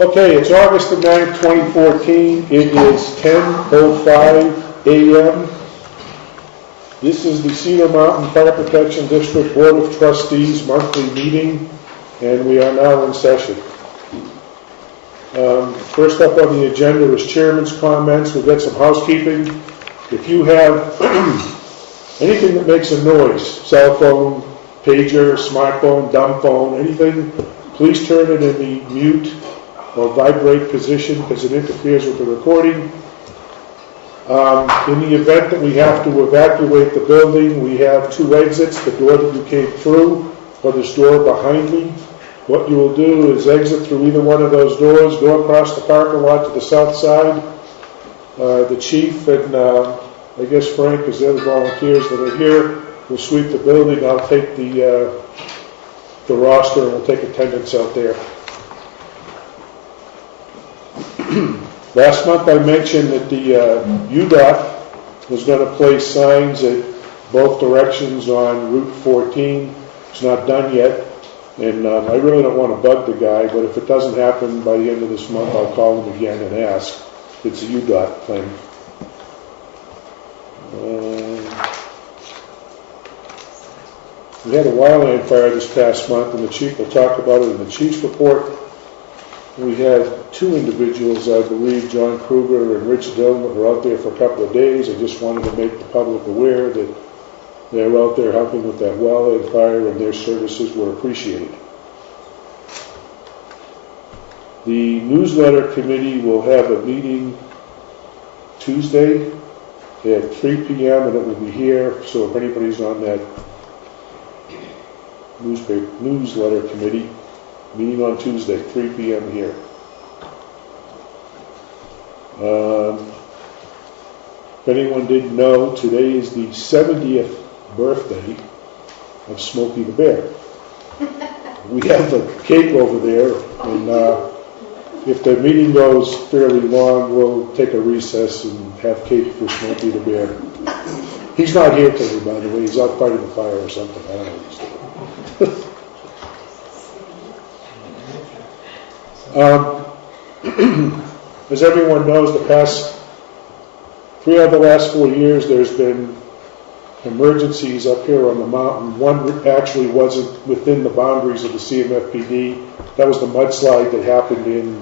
Okay, it's August the 9th, 2014. It is 10:05 a.m. This is the Cedar Mountain Fire Protection District Board of Trustees monthly meeting, and we are now in session. First up on the agenda is chairman's comments. We'll get some housekeeping. If you have anything that makes a noise, cell phone, pager, smartphone, dumb phone, anything, please turn it in the mute or vibrate position because it interferes with the recording. In the event that we have to evacuate the building, we have two exits, the door that you came through or this door behind me. What you will do is exit through either one of those doors, go across the parking lot to the south side. The chief and I guess Frank, as the other volunteers that are here, will sweep the building. I'll take the roster and we'll take attendance out there. Last month I mentioned that the UDOT was going to place signs at both directions on Route 14. It's not done yet, and I really don't want to bug the guy, but if it doesn't happen by the end of this month, I'll call him again and ask. It's a UDOT thing. We had a wildland fire this past month, and the chief will talk about it in the chief's report. We had two individuals, I believe, John Kruger and Rich Dillon, that were out there for a couple of days. I just wanted to make the public aware that they were out there helping with that wildland fire, and their services were appreciated. The newsletter committee will have a meeting Tuesday at 3 p.m. and it will be here, so if anybody's on that newsletter committee, meeting on Tuesday, 3 p.m. here. If anyone didn't know, today is the 70th birthday of Smokey the Bear. We have a cake over there, and if the meeting goes fairly long, we'll take a recess and have cake for Smokey the Bear. He's not here today, by the way. He's out fighting the fire or something. I don't know what he's doing. As everyone knows, three out of the last 4 years, there's been emergencies up here on the mountain. One actually wasn't within the boundaries of the CMFPD. That was the mudslide that happened in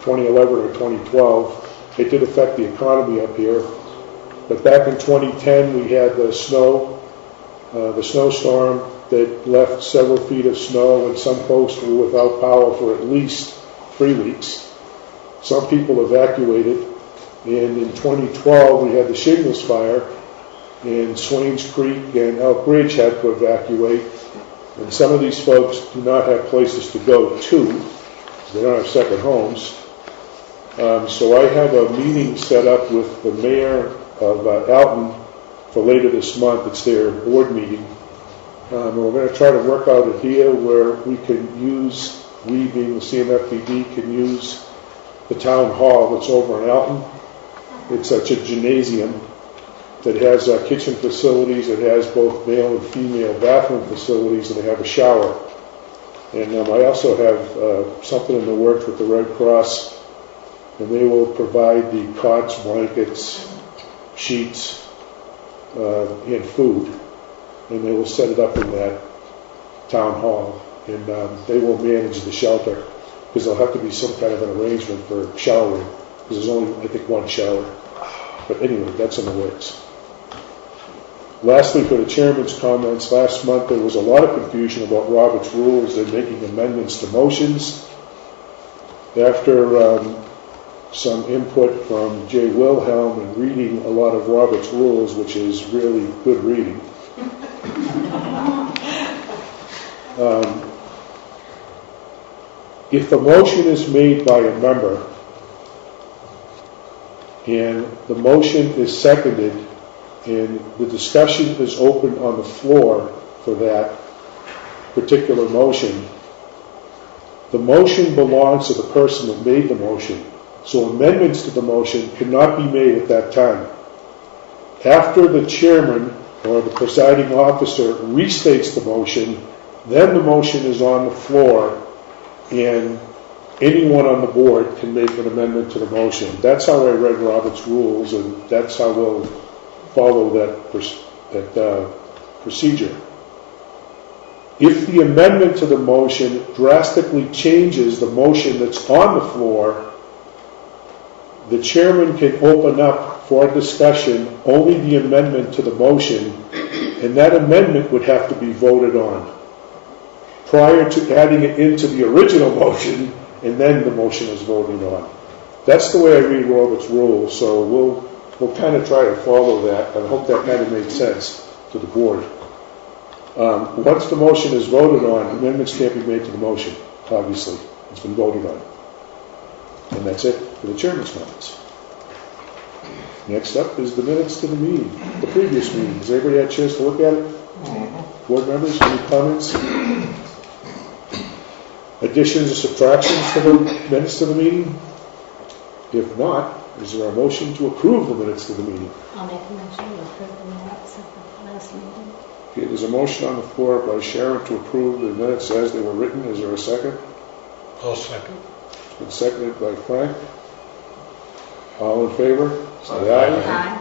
2011 or 2012. It did affect the economy up here. But back in 2010, we had the snowstorm that left several feet of snow, and some folks were without power for at least 3 weeks. Some people evacuated, and in 2012 we had the shingles fire, and Swains Creek and Elk Ridge had to evacuate, and some of these folks do not have places to go to. They don't have second homes. So I have a meeting set up with the mayor of Alton for later this month. It's their board meeting. And we're going to try to work out a deal where we being the CMFPD, can use the town hall that's over in Alton. It's such a gymnasium that has kitchen facilities. It has both male and female bathroom facilities, and they have a shower. And I also have something in the works with the Red Cross, and they will provide the cots, blankets, sheets, and food. And they will set it up in that town hall, and they will manage the shelter, because there'll have to be some kind of an arrangement for showering, because there's only, I think, one shower. But anyway, that's in the works. Lastly, for the chairman's comments, last month there was a lot of confusion about Robert's rules and making amendments to motions. After some input from Jay Wilhelm and reading a lot of Robert's rules, which is really good reading, if the motion is made by a member and the motion is seconded and the discussion is open on the floor for that particular motion, the motion belongs to the person that made the motion. So amendments to the motion cannot be made at that time. After the chairman or the presiding officer restates the motion, then the motion is on the floor, and anyone on the board can make an amendment to the motion. That's how I read Robert's rules, and that's how we'll follow that procedure. If the amendment to the motion drastically changes the motion that's on the floor, the chairman can open up for discussion only the amendment to the motion, and that amendment would have to be voted on prior to adding it into the original motion, and then the motion is voted on. That's the way I read Robert's rules, so we'll kind of try to follow that. I hope that kind of made sense to the board. Once the motion is voted on, amendments can't be made to the motion, obviously. It's been voted on. And that's it for the chairman's comments. Next up is the minutes to the meeting, the previous meeting. Has everybody had a chance to look at it? Board members, any comments? Additions or subtractions to the minutes to the meeting? If not, is there a motion to approve the minutes to the meeting? I'll make a motion to approve the minutes of the last meeting. Okay, there's a motion on the floor by Sharon to approve the minutes as they were written. Is there a second? I'll second. It's been seconded by Frank. All in favor? Say aye. Aye.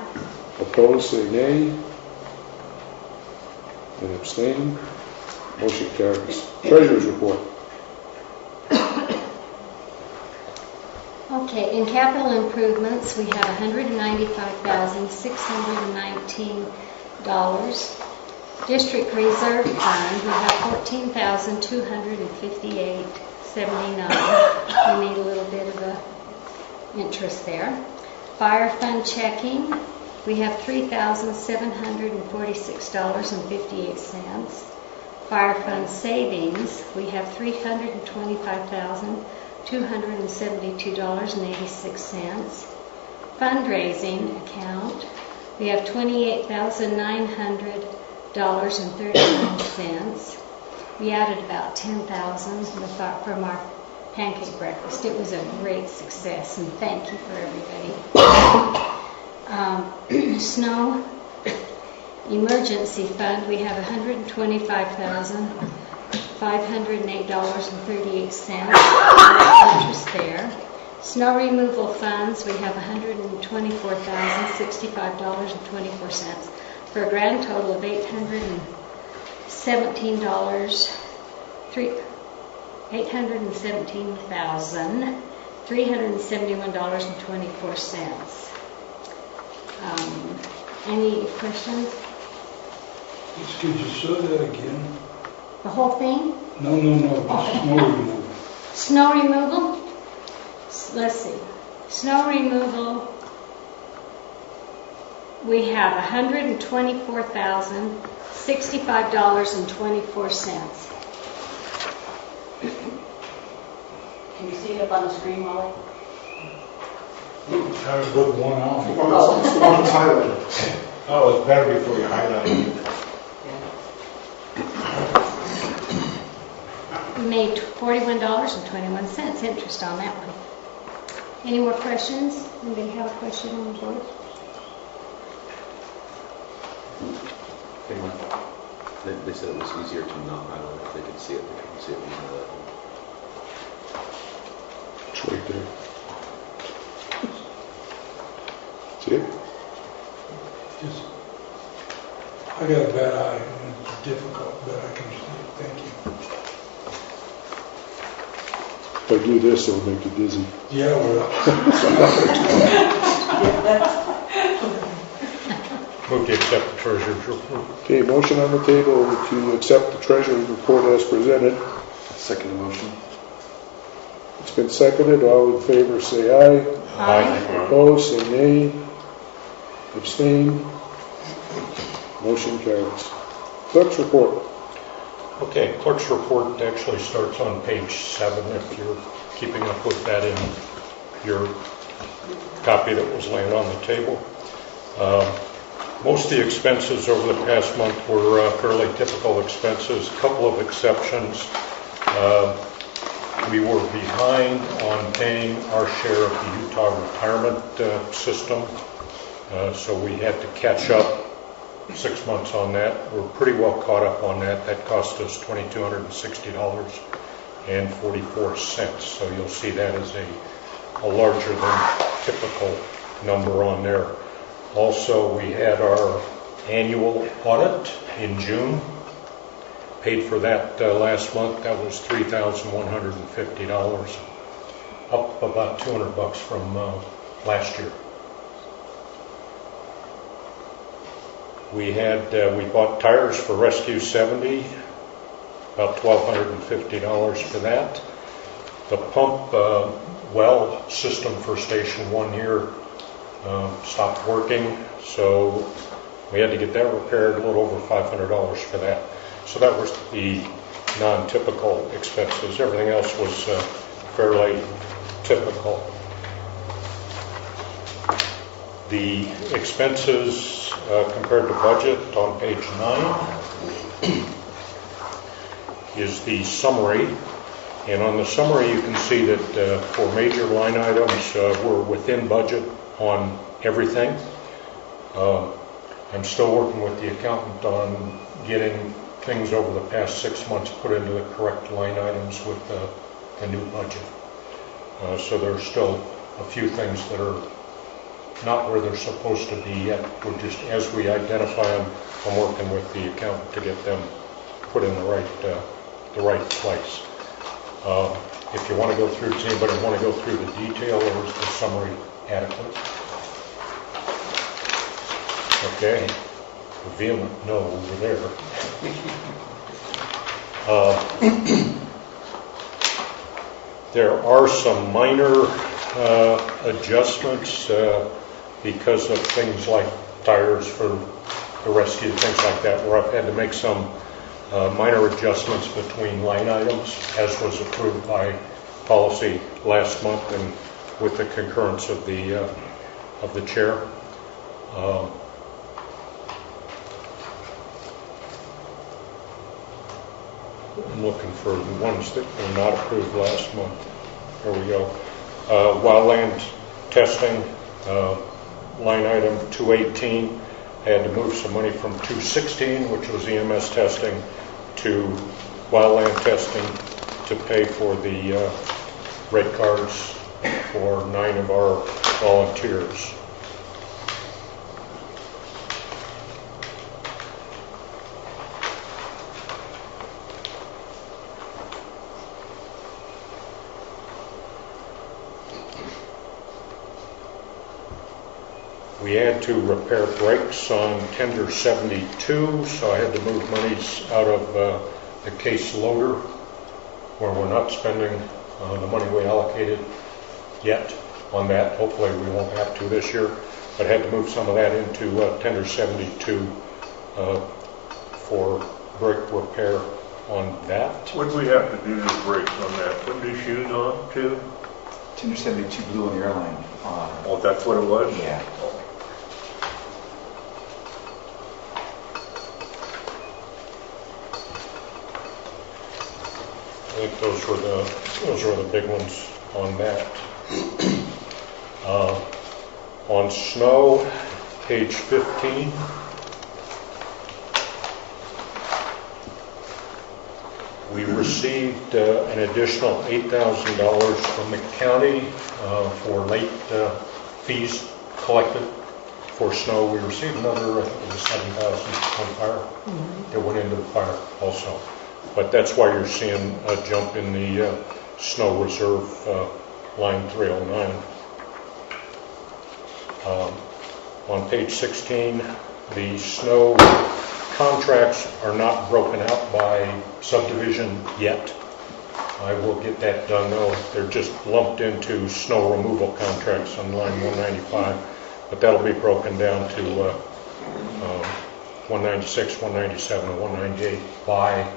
Opposed, say nay. And abstain. Motion carries. Treasurer's report. Okay, in capital improvements, we have $195,619. District Reserve Fund, we have $14,258.79. We need a little bit of a interest there. Fire Fund checking, we have $3,746.58. Fire Fund savings, we have $325,272.86. Fundraising account, we have $28,900.39. We added about $10,000 from our pancake breakfast. It was a great success, and thank you for everybody. Snow emergency fund, we have $125,508.38. Interest there. Snow removal funds, we have $124,065.24 for a grand total of $817,371.24. Any questions? Could you show that again? The whole thing? No, the snow removal. Snow removal? Let's see. Snow removal, we have $124,065.24. Can you see it up on the screen, Molly? I was with one off. It's the one that's highlighted. Oh, it's better before you highlight it. We made $41.21 interest on that one. Any more questions? Anybody have a question on the board? They said it was easier to not highlight if they could see it. They couldn't see it from the It's right there. See it? I got a bad eye, and it's difficult, but I can see it. Thank you. If I do this, it'll make you dizzy. Yeah, well. Move to accept the treasurer's report. Okay, motion on the table to accept the treasurer's report as presented. second motion. It's been seconded. All in favor say aye. Aye. Opposed, say nay. Abstain. Motion carries. Clerk's report. Okay, clerk's report actually starts on page 7 if you're keeping up with that in your copy that was laying on the table. Most of the expenses over the past month were fairly typical expenses, a couple of exceptions. We were behind on paying our share of the Utah retirement system, so we had to catch up 6 months on that. We're pretty well caught up on that. That cost us $2,260.44. So you'll see that as a larger than typical number on there. Also, we had our annual audit in June. Paid for that last month. That was $3,150, up about $200 from last year. We bought tires for Rescue 70, about $1,250 for that. The pump well system for Station 1 here stopped working, so we had to get that repaired, a little over $500 for that. So that was the non-typical expenses. Everything else was fairly typical. The expenses compared to budget on page 9 is the summary. And on the summary you can see that for major line items we're within budget on everything. I'm still working with the accountant on getting things over the past 6 months put into the correct line items with the new budget. So there's still a few things that are not where they're supposed to be yet. We're just, as we identify them, I'm working with the accountant to get them put in the right place. If you want to go through, does anybody want to go through the detail, or is the summary adequate? Okay, a vehement no over there. There are some minor adjustments because of things like tires for the rescue, things like that, where I've had to make some minor adjustments between line items, as was approved by policy last month and with the concurrence of the chair. I'm looking for the ones that were not approved last month. There we go. Wildland testing, line item 218. I had to move some money from 216, which was EMS testing, to wildland testing to pay for the red cards for 9 of our volunteers. We had to repair brakes on tender 72, so I had to move monies out of the case loader, where we're not spending the money we allocated yet on that. Hopefully we won't have to this year, but I had to move some of that into tender 72 for brake repair on that. What do we have to do to the brakes on that? Put new shoes on too? Tender 72 blue on the airline. Oh, that's what it was? Yeah. I think those were the big ones on that. On snow, page 15. We received an additional $8,000 from the county for late fees collected for snow. We received another, I think it was $7,000 on fire that went into the fire also. But that's why you're seeing a jump in the snow reserve line 309. On page 16, the snow contracts are not broken out by subdivision yet. I will get that done though. They're just lumped into snow removal contracts on line 195, but that'll be broken down to 196, 197, and 198 by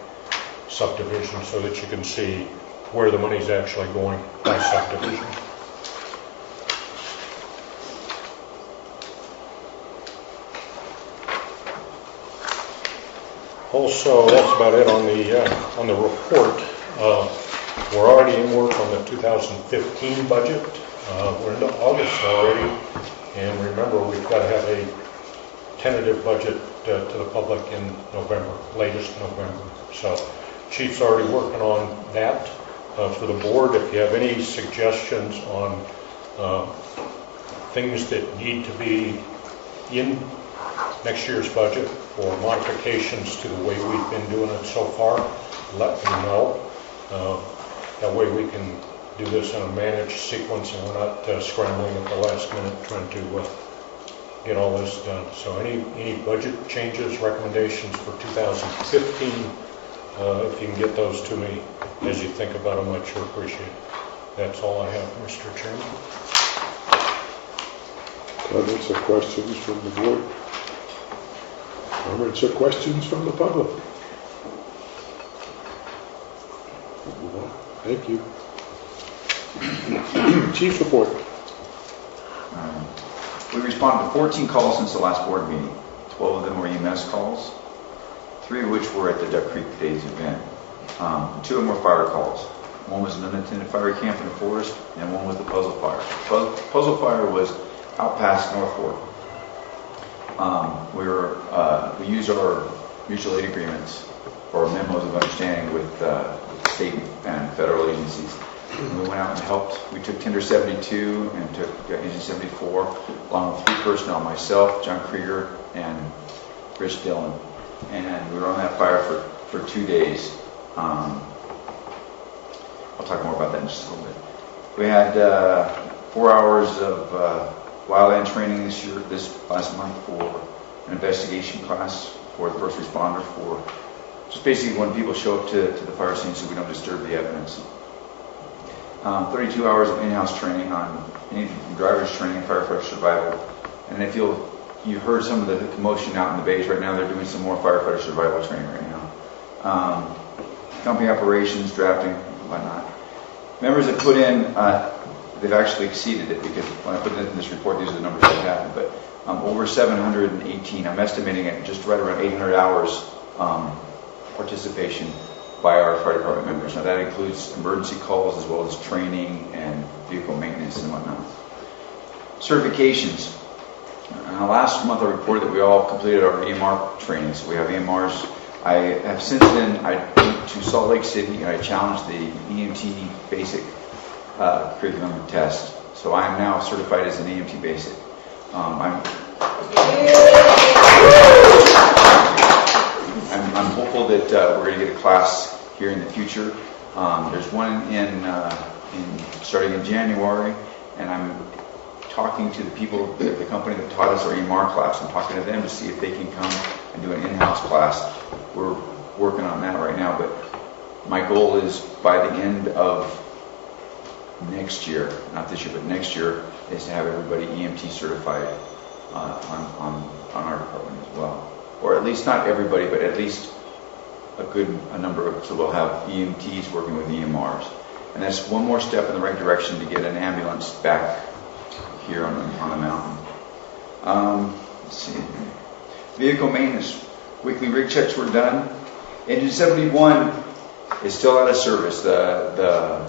subdivision, so that you can see where the money's actually going by subdivision. Also, that's about it on the report. We're already in work on the 2015 budget. We're into August already, and remember, we've got to have a tentative budget to the public in November, latest November. So Chief's already working on that. For the board, if you have any suggestions on things that need to be in next year's budget or modifications to the way we've been doing it so far, let me know. That way we can do this in a managed sequence and we're not scrambling at the last minute trying to get all this done. So any budget changes, recommendations for 2015, if you can get those to me as you think about them, I'd sure appreciate it. That's all I have, Mr. Chairman. Comments or questions from the board? Comments or questions from the public? Thank you. Chief's report. We responded to 14 calls since the last board meeting. 12 of them were EMS calls, 3 of which were at the Duck Creek Days event. 2 of them were fire calls. One was an unattended fire camp in the forest, and one was the puzzle fire. Puzzle fire was out past North Fork. We used our mutual aid agreements or memos of understanding with state and federal agencies. And we went out and helped. We took Tender 72 and took Engine 74, along with 3 personnel, myself, John Krieger, and Rich Dillon. And we were on that fire for 2 days. I'll talk more about that in just a little bit. We had 4 hours of wildland training this last month for an investigation class for the first responder for just basically when people show up to the fire scene so we don't disturb the evidence. 32 hours of in-house training on driver's training, firefighter survival. And if you heard some of the commotion out in the bays right now, they're doing some more firefighter survival training right now. Company operations, drafting, whatnot. Members have put in, they've actually exceeded it because when I put it in this report, these are the numbers that happened, but over 718, I'm estimating it just right around 800 hours participation by our fire department members. Now that includes emergency calls as well as training and vehicle maintenance and whatnot. Certifications. Last month I reported that we all completed our EMR training, so we have EMRs. I have since then, I went to Salt Lake City and I challenged the EMT basic curriculum test. So I am now certified as an EMT basic. I'm hopeful that we're going to get a class here in the future. There's one starting in January, and I'm talking to the people, the company that taught us our EMR class. I'm talking to them to see if they can come and do an in-house class. We're working on that right now, but my goal is by the end of next year, not this year, but next year, is to have everybody EMT certified on our department as well. Or at least not everybody, but at least a number of, so we'll have EMTs working with EMRs. And that's one more step in the right direction to get an ambulance back here on the mountain. Let's see. Vehicle maintenance. Weekly rig checks were done. Engine 71 is still out of service. The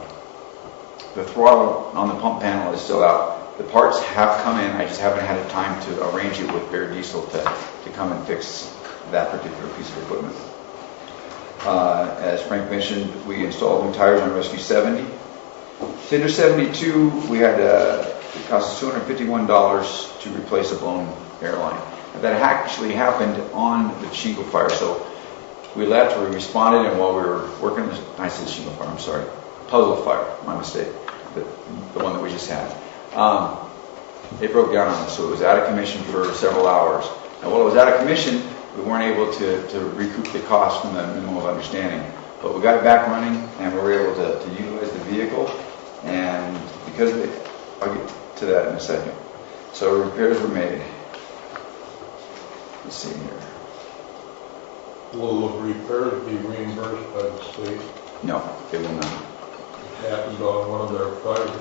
throttle on the pump panel is still out. The parts have come in. I just haven't had time to arrange it with Bear Diesel to come and fix that particular piece of equipment. As Frank mentioned, we installed new tires on Rescue 70. Tender 72, we had it cost us $251 to replace a blown airline. That actually happened on the shingle fire. So we left, we responded, and while we were working, I said shingle fire, I'm sorry, puzzle fire, my mistake, the one that we just had. It broke down on us, so it was out of commission for several hours. And while it was out of commission, we weren't able to recoup the cost from the memo of understanding. But we got it back running, and we were able to utilize the vehicle, and because of it, I'll get to that in a second. So repairs were made. Let's see here. Will the repairs be reimbursed by the state? No, it will not. It happened on one of their fires.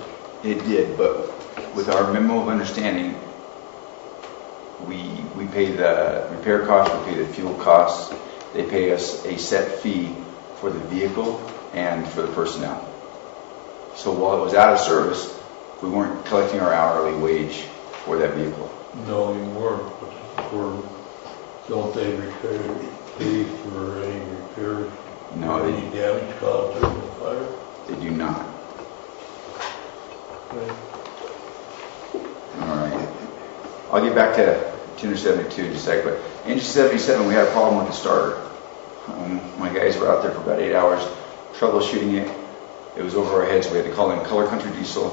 It did, but with our memo of understanding, we pay the repair costs, we pay the fuel costs. They pay us a set fee for the vehicle and for the personnel. So while it was out of service, we weren't collecting our hourly wage for that vehicle. No, you weren't, but we're Don't they pay for any repair? No, Any damage caused during the fire? they do not. All right. I'll get back to 272 in just a sec, but engine 77, we had a problem with the starter. My guys were out there for about 8 hours troubleshooting it. It was over our heads. We had to call in Color Country Diesel,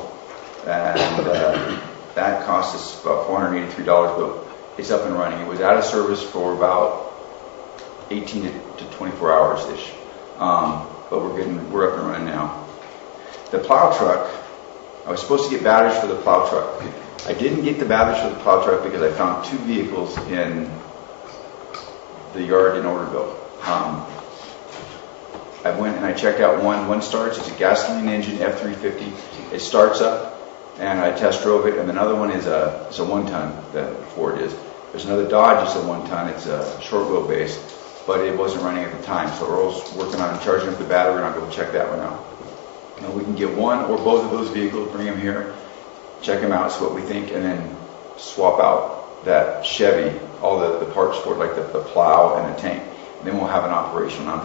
and that cost us about $483, but it's up and running. It was out of service for about 18 to 24 hours-ish, but we're up and running now. The plow truck, I was supposed to get batteries for the plow truck. I didn't get the batteries for the plow truck because I found 2 vehicles in the yard in Orderville. I went and I checked out one. One starts, it's a gasoline engine F350. It starts up, and I test drove it. And another one is it's a 1-ton, the Ford is. There's another Dodge, it's a 1-ton. It's a short wheelbase, but it wasn't running at the time. So Earl's working on charging up the battery, and I'll go check that one out. And we can get one or both of those vehicles, bring them here, check them out, see what we think, and then swap out that Chevy, all the parts for it, like the plow and the tank. And then we'll have an operation. Now,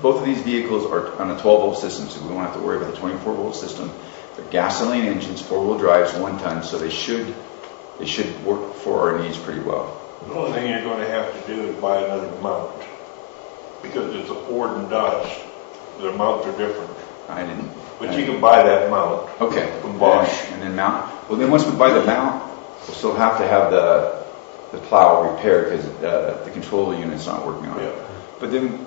both of these vehicles are on a 12-volt system, so we won't have to worry about the 24-volt system. They're gasoline engines, 4-wheel drives, 1-ton, so they should work for our needs pretty well. The only thing you're going to have to do is buy another mount, because it's a Ford and Dodge. The mounts are different. I didn't. But you can buy that mount. Okay. From Bosch. And then mount. Well, then once we buy the mount, we'll still have to have the plow repaired because the control unit's not working on it. Yeah. But then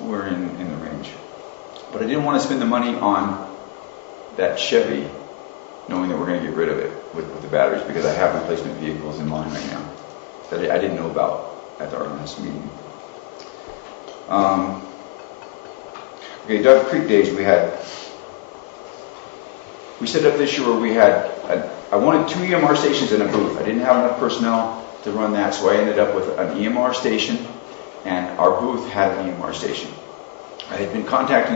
we're in the range. But I didn't want to spend the money on that Chevy, knowing that we're going to get rid of it with the batteries, because I have replacement vehicles in line right now that I didn't know about at our last meeting. Okay, Dove Creek Days, we set up this year where I wanted 2 EMR stations in a booth. I didn't have enough personnel to run that, so I ended up with an EMR station, and our booth had an EMR station. I had been in contact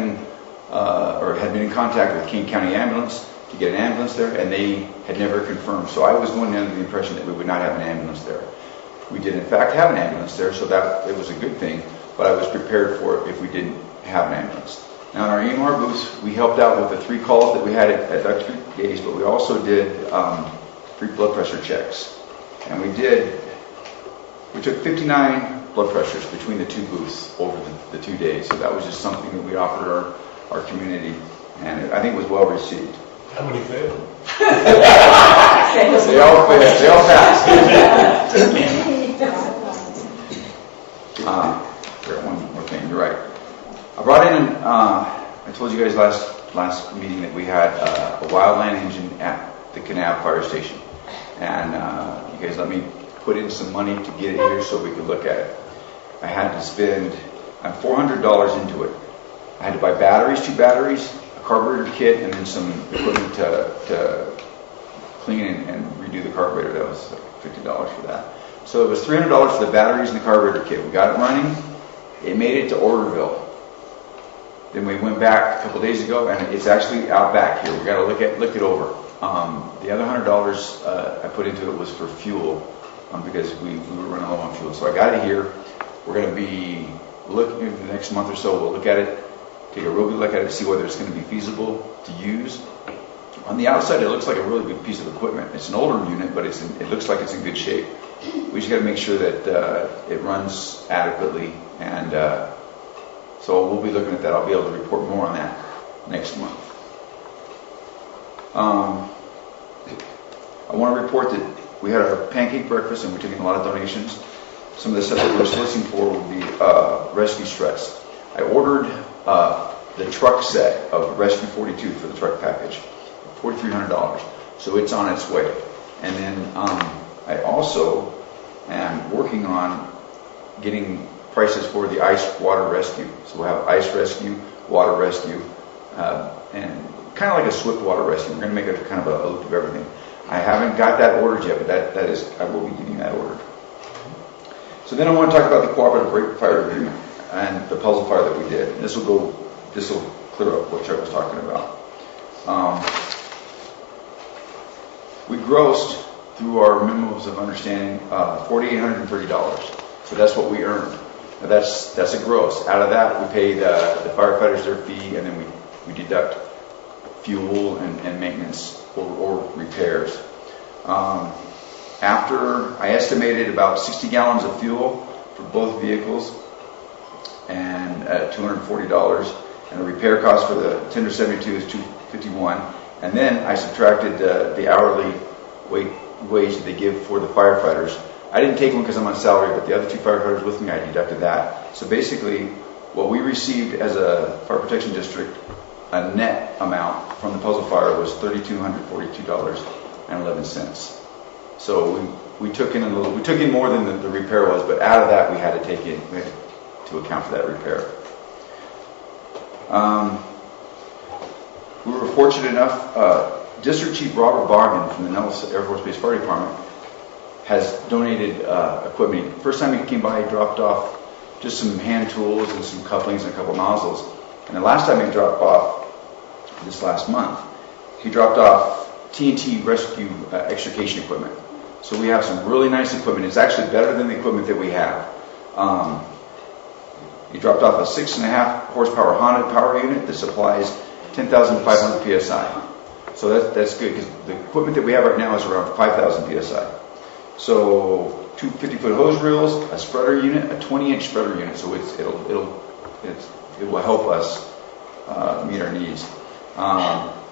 with King County Ambulance to get an ambulance there, and they had never confirmed. So I was going under the impression that we would not have an ambulance there. We did in fact have an ambulance there, so that it was a good thing, but I was prepared for it if we didn't have an ambulance. Now in our EMR booths, we helped out with the 3 calls that we had at Dove Creek Days, but we also did 3 blood pressure checks. And we took 59 blood pressures between the 2 booths over the 2 days. So that was just something that we offered our community, and I think it was well received. How many failed? They all failed. They all passed. Forgot one more thing. You're right. I brought in. I told you guys last meeting that we had a wildland engine at the Kanab Fire Station, and you guys let me put in some money to get it here so we could look at it. I had to spend $400 into it. I had to buy batteries, 2 batteries, a carburetor kit, and then some equipment to clean and redo the carburetor. That was like $50 for that. So it was $300 for the batteries and the carburetor kit. We got it running. It made it to Orderville. Then we went back a couple days ago, and it's actually out back here. We got to look it over. The other $100 I put into it was for fuel, because we were running low on fuel. So I got it here. We're going to be looking in the next month or so. We'll look at it, take a real good look at it, see whether it's going to be feasible to use. On the outside, it looks like a really good piece of equipment. It's an older unit, but it looks like it's in good shape. We just got to make sure that it runs adequately, and so we'll be looking at that. I'll be able to report more on that next month. I want to report that we had our pancake breakfast, and we're taking a lot of donations. Some of the stuff that we're soliciting for would be rescue struts. I ordered the truck set of Rescue 42 for the truck package, $4,300. So it's on its way. And then I also am working on getting prices for the ice water rescue. So we'll have ice rescue, water rescue, and kind of like a swift water rescue. We're going to make a kind of a loop of everything. I haven't got that ordered yet, but that is, I will be getting that ordered. So then I want to talk about the cooperative break fire agreement and the puzzle fire that we did. This will clear up what Chuck was talking about. We grossed through our memos of understanding $4,830. So that's what we earned. Now that's a gross. Out of that, we pay the firefighters their fee, and then we deduct fuel and maintenance or repairs. After I estimated about 60 gallons of fuel for both vehicles and $240, and the repair cost for the Tender 72 is $251, and then I subtracted the hourly wage that they give for the firefighters. I didn't take one because I'm on salary, but the other two firefighters with me, I deducted that. So basically, what we received as a fire protection district, a net amount from the puzzle fire was $3,242.11. So we took in more than the repair was, but out of that we had to to account for that repair. We were fortunate enough, District Chief Robert Bogdan from the Nellis Air Force Base Fire Department has donated equipment. First time he came by, he dropped off just some hand tools and some couplings and a couple nozzles. And the last time he dropped off, this last month, he dropped off TNT rescue extrication equipment. So we have some really nice equipment. It's actually better than the equipment that we have. He dropped off a 6.5 horsepower Honda power unit that supplies 10,500 PSI. So that's good because the equipment that we have right now is around 5,000 PSI. So two 50-foot hose reels, a spreader unit, a 20-inch spreader unit. So it will help us meet our needs.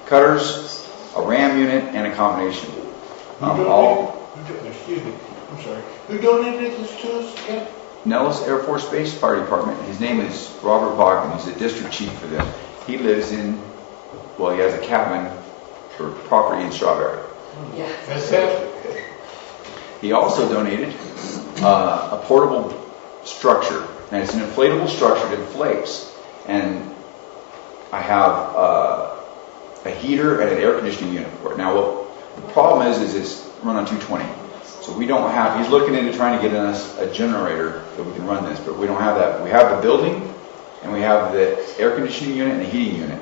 Cutters, a ram unit, and a combination. Excuse me, I'm sorry. Who donated this to us again? Nellis Air Force Base Fire Department. His name is Robert Bogdan. He's the district chief for them. He lives he has a cabin for property in Strawberry. Yeah. Fantastic. He also donated a portable structure, and it's an inflatable structure that inflates. And I have a heater and an air conditioning unit for it. Now, the problem is it's run on 220. So we don't have, he's looking into trying to get us a generator that we can run this, but we don't have that. We have the building, and we have the air conditioning unit and the heating unit.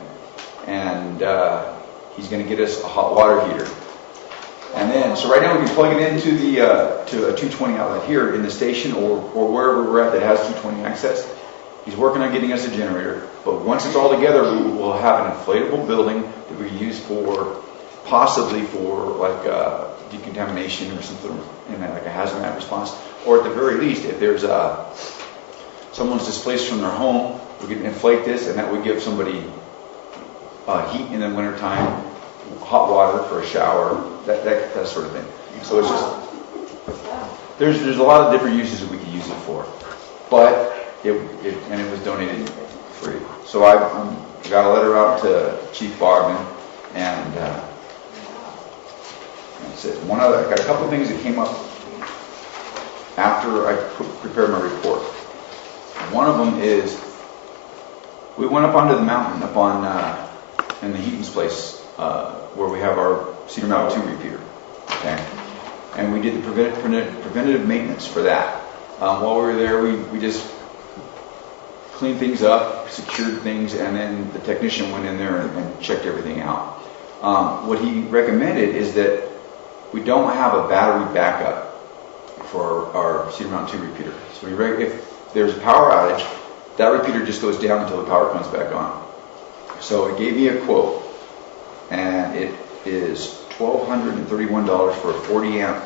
And he's going to get us a hot water heater. And then, so right now we can plug it into to a 220 outlet here in the station or wherever we're at that has 220 access. He's working on getting us a generator, but once it's all together, we will have an inflatable building that we use possibly for like decontamination or something, like a hazmat response, or at the very least, if there's someone's displaced from their home, we can inflate this, and that would give somebody heat in the wintertime, hot water for a shower, that sort of thing. So it's just there's a lot of different uses that we could use it for, but it was donated free. So I got a letter out to Chief Bogdan, and that's it. I got a couple of things that came up after I prepared my report. One of them is we went up onto the mountain up on in the Heaton's place where we have our Cedar Mountain 2 repeater. Okay, and we did the preventative maintenance for that. While we were there, we just cleaned things up, secured things, and then the technician went in there and checked everything out. What he recommended is that we don't have a battery backup for our Cedar Mountain 2 repeater. So if there's a power outage, that repeater just goes down until the power comes back on. So it gave me a quote, and it is $1,231 for a 40 amp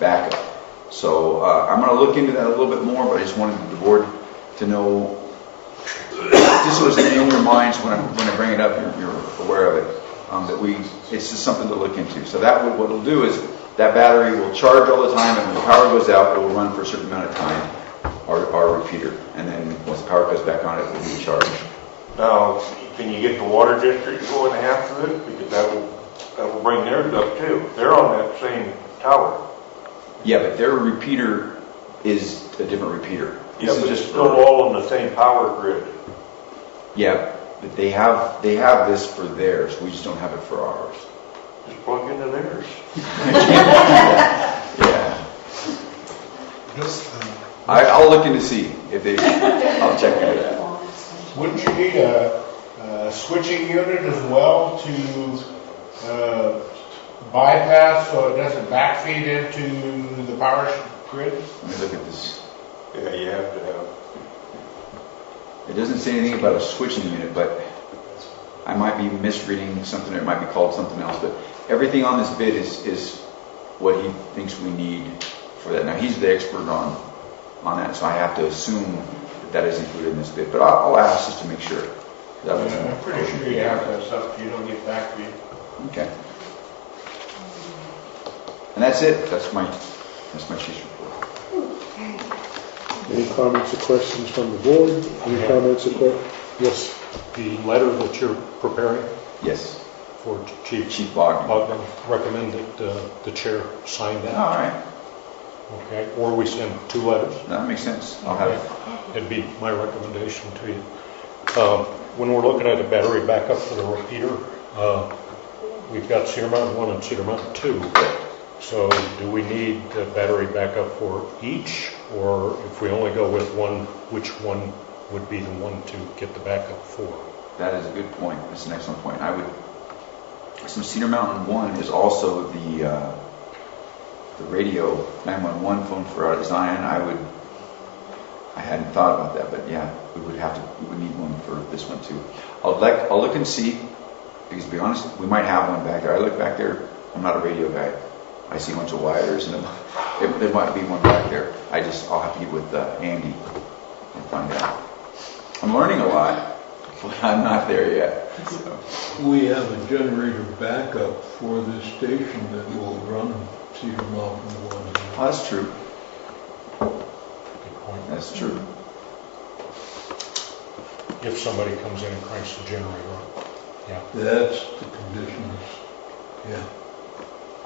backup. So I'm going to look into that a little bit more, but I just wanted the board to know, just so it's in your minds when I bring it up, you're aware of it. It's just something to look into. So what it'll do is that battery will charge all the time, and when the power goes out, it will run for a certain amount of time, our repeater, and then once the power goes back on, it will be charged. Now, can you get the water district to go in half of it? Because that will bring theirs up too. They're on that same tower. Yeah, but their repeater is a different repeater. Yeah, but it's still all on the same power grid. Yeah, but they have this for theirs. We just don't have it for ours. Just plug into theirs. Yeah. I'll look into see if they. I'll check into that. Wouldn't you need a switching unit as well to bypass so it doesn't backfeed into the power grid? Let me look at this. Yeah, you have to have. It doesn't say anything about a switching unit, but I might be misreading something, or it might be called something else, but everything on this bid is what he thinks we need for that. Now, he's the expert on that, so I have to assume that is included in this bid, but I'll ask just to make sure. I'm pretty sure you have to have something you don't get back to you. Okay. And that's it. That's my chief's report. Any comments or questions from the board? Any comments or questions? Yes. The letter that you're preparing Yes. for Chief Chief Bogdan. Bogdan, recommend that the chair sign All that, right. okay? Or we send 2 letters. That makes sense. I'll have it. It'd be my recommendation to you. When we're looking at a battery backup for the repeater, we've got Cedar Mountain 1 and Cedar Mountain 2. So do we need a battery backup for each? Or if we only go with one, which one would be the one to get the backup for? That is a good point. That's an excellent point. Since Cedar Mountain 1 is also the radio 911 phone for out of Zion, I hadn't thought about that, but yeah, we would need one for this one too. I'll look and see, because to be honest, we might have one back there. I look back there, I'm not a radio guy. I see a bunch of wires and there might be one back there. I'll have to get with Andy and find out. I'm learning a lot, but I'm not there yet. So. We have a generator backup for this station that will run Cedar Mountain 1. Oh, that's true. Good point. That's true. If somebody comes in and cranks the generator on. Yeah. That's the conditions. Yeah.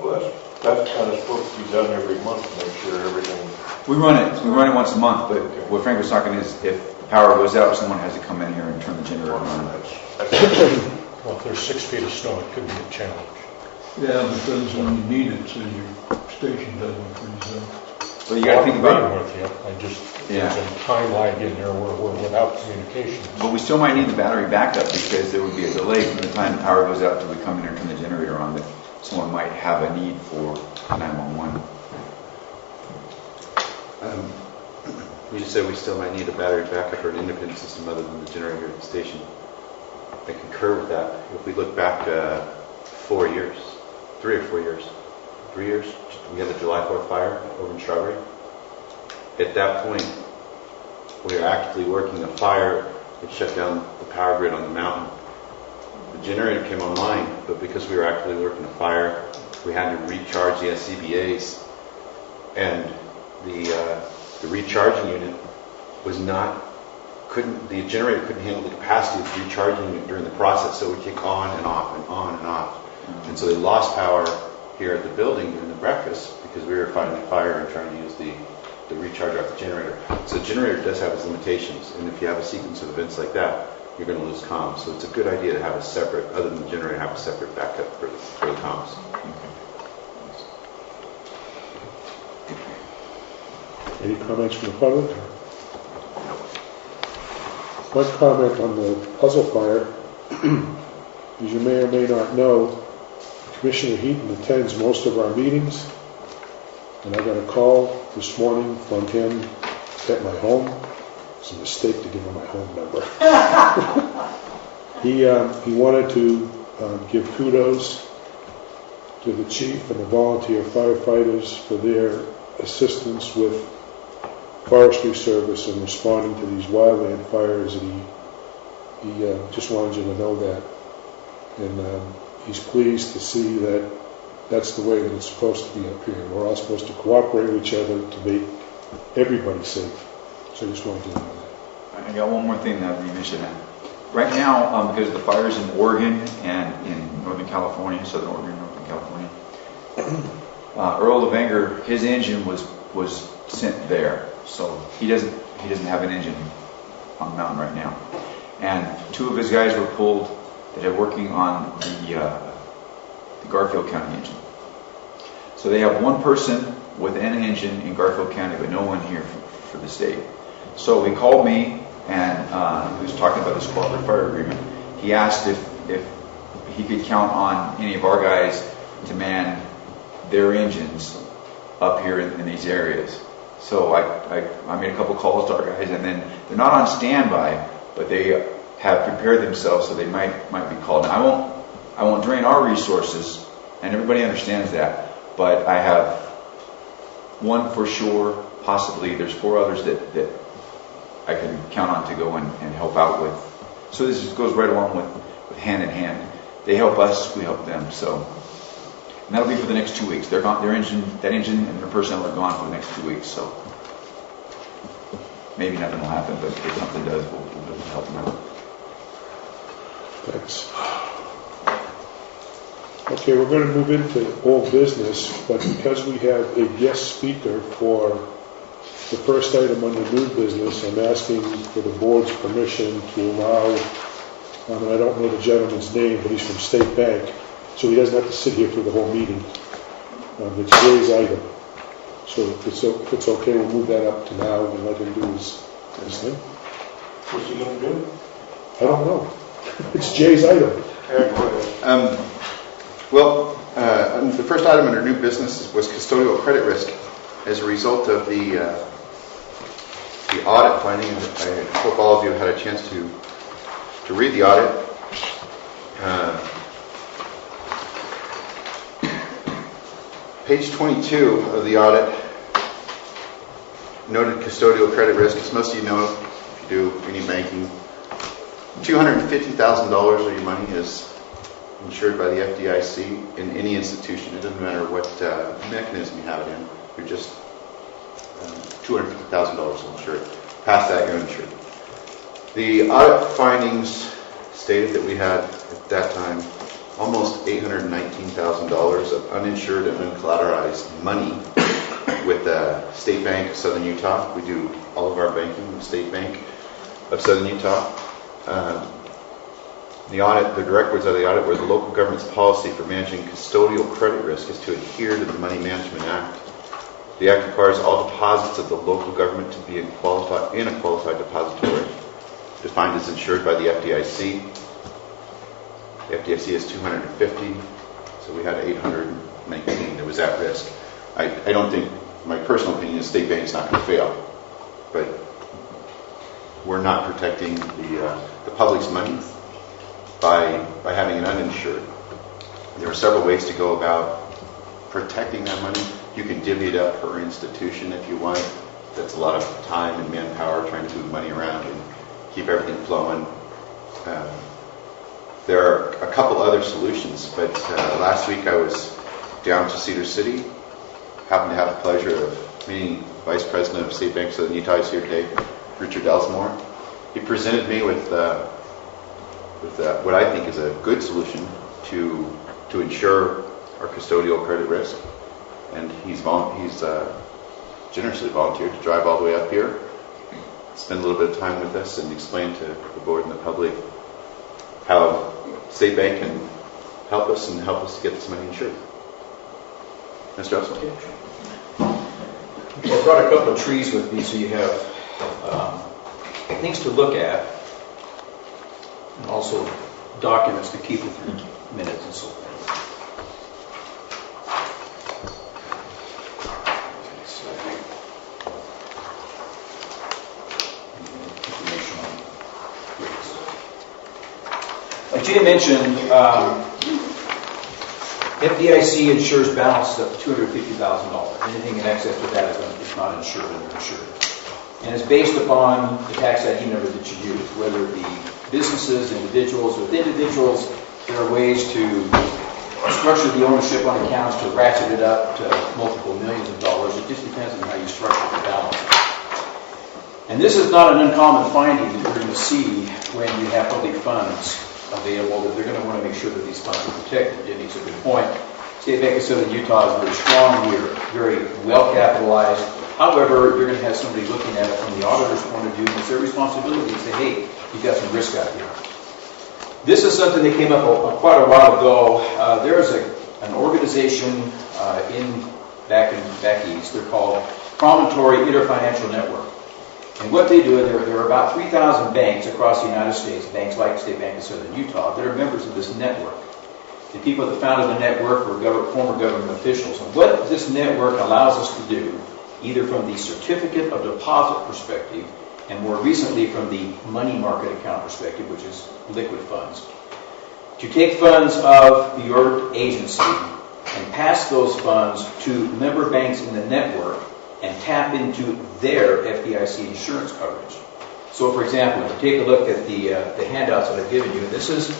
Well, that's kind of supposed to be done every month to make sure everything. We run it once a month, but what Frank was talking is if the power goes out, someone has to come in here and turn the generator on. Well, if there's 6 feet of snow, it could be a challenge. Yeah, but that's when you need it, so your station doesn't freeze up. So you got to think about I'm with you. There's a time lag in there where we're without communication. But we still might need the battery backup because there would be a delay from the time the power goes out till we come in here and turn the generator on. That someone might have a need for 911. You just said we still might need a battery backup or an independent system other than the generator at the station. I concur with that. If we look back 4 years, 3 or 4 years, 3 years, we had the July 4th fire over in Strawberry. At that point, we were actively working a fire. It shut down the power grid on the mountain. The generator came online, but because we were actively working a fire, we had to recharge the SCBAs, and the recharging unit the generator couldn't handle the capacity of the recharging unit during the process, so it would kick on and off and on and off. And so they lost power here at the building during the breakfast because we were fighting a fire and trying to use the recharge off the generator. So the generator does have its limitations, and if you have a sequence of events like that, you're going to lose comms. So it's a good idea to have a separate, other than the generator, have a separate backup for the comms. Any comments from the public? One comment on the puzzle fire. As you may or may not know, Commissioner Heaton attends most of our meetings, and I got a call this morning from him at my home. It's a mistake to give him my home number. He wanted to give kudos to the chief and the volunteer firefighters for their assistance with forestry service in responding to these wildland fires, and he just wanted you to know that. And he's pleased to see that that's the way that it's supposed to be up here. We're all supposed to cooperate with each other to make everybody safe. So I just wanted you to know that. I got one more thing that you mentioned. Right now, because of the fires in Oregon and in Northern California, Southern Oregon, Northern California, Earl of Anger, his engine was sent there, so he doesn't have an engine on the mountain right now. And 2 of his guys were pulled that are working on the Garfield County engine. So they have 1 person with an engine in Garfield County, but no one here for the state. So he called me, and he was talking about this cooperative fire agreement. He asked if he could count on any of our guys to man their engines up here in these areas. So I made a couple calls to our guys, and then they're not on standby, but they have prepared themselves, so they might be called. Now, I won't drain our resources, and everybody understands that, but I have one for sure, possibly there's 4 others that I can count on to go and help out with. So this just goes right along with hand in hand. They help us, we help them. So, and that'll be for the next 2 weeks. They're gone. That engine and their personnel are gone for the next 2 weeks. So maybe nothing will happen, but if something does, we'll help them out. Thanks. Okay, we're going to move into old business, but because we have a guest speaker for the first item under new business, I'm asking for the board's permission to allow, and I don't know the gentleman's name, but he's from State Bank, so he doesn't have to sit here through the whole meeting. It's Jay's item. So if it's okay, we'll move that up to now and let him do his thing. What's he gonna do? I don't know. It's Jay's item. Yeah, go ahead. The first item under new business was custodial credit risk. As a result of the audit finding, I hope all of you had a chance to read the audit. Page 22 of the audit noted custodial credit risk. As most of you know, if you do any banking, $250,000 of your money is insured by the FDIC in any institution. It doesn't matter what mechanism you have it in. You're just $250,000 insured. Past that, you're uninsured. The audit findings stated that we had, at that time, almost $819,000 of uninsured and uncollateralized money with the State Bank of Southern Utah. We do all of our banking with State Bank of Southern Utah. The audit, the direct words of the audit were the local government's policy for managing custodial credit risk is to adhere to the Money Management Act. The Act requires all deposits of the local government to be in a qualified depository, defined as insured by the FDIC. The FDIC is 250, so we had 819 that was at risk. I don't think, my personal opinion is State Bank is not going to fail, but we're not protecting the public's money by having it uninsured. There are several ways to go about protecting that money. You can divvy it up per institution if you want. That's a lot of time and manpower trying to move money around and keep everything flowing. There are a couple other solutions, but last week I was down to Cedar City. Happened to have the pleasure of meeting Vice President of State Bank of Southern Utah. He's here today, Richard Elsmore. He presented me with what I think is a good solution to insure our custodial credit risk. And he's generously volunteered to drive all the way up here, spend a little bit of time with us, and explain to the board and the public how State Bank can help us and help us to get this money insured. Mr. Russell? I brought a couple of trees with me so you have things to look at, and also documents to keep with your minutes and so forth. Like Jay mentioned, FDIC insures balances up to $250,000. Anything in excess of that is not insured and underinsured. And it's based upon the tax ID number that you use, whether it be businesses, individuals. With individuals, there are ways to structure the ownership on accounts to ratchet it up to multiple millions of dollars. It just depends on how you structure the balance. And this is not an uncommon finding that you're going to see when you have public funds available, that they're going to want to make sure that these funds are protected. Jimmy's a good point. State Bank of Southern Utah is very strong. We're very well capitalized. However, you're going to have somebody looking at it from the auditor's point of view, and it's their responsibility to say, hey, you've got some risk out here. This is something that came up quite a while ago. There is an organization back east. They're called Promontory Interfinancial Network. And what they do, there are about 3,000 banks across the United States, banks like State Bank of Southern Utah, that are members of this network. The people that founded the network were former government officials. And what this network allows us to do either from the certificate of deposit perspective and more recently from the money market account perspective, which is liquid funds, to take funds of your agency and pass those funds to member banks in the network and tap into their FDIC insurance coverage. So for example, if you take a look at the handouts that I've given you, this is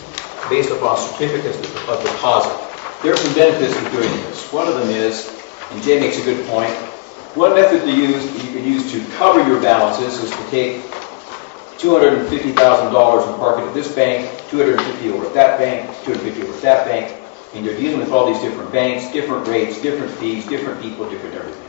based upon certificates of deposit. There are some benefits of doing this. One of them is, and Jay makes a good point, one method that you can use to cover your balances is to take $250,000 and park it at this bank, $250 over at that bank, $250 over at that bank, and you're dealing with all these different banks, different rates, different fees, different people, different everything.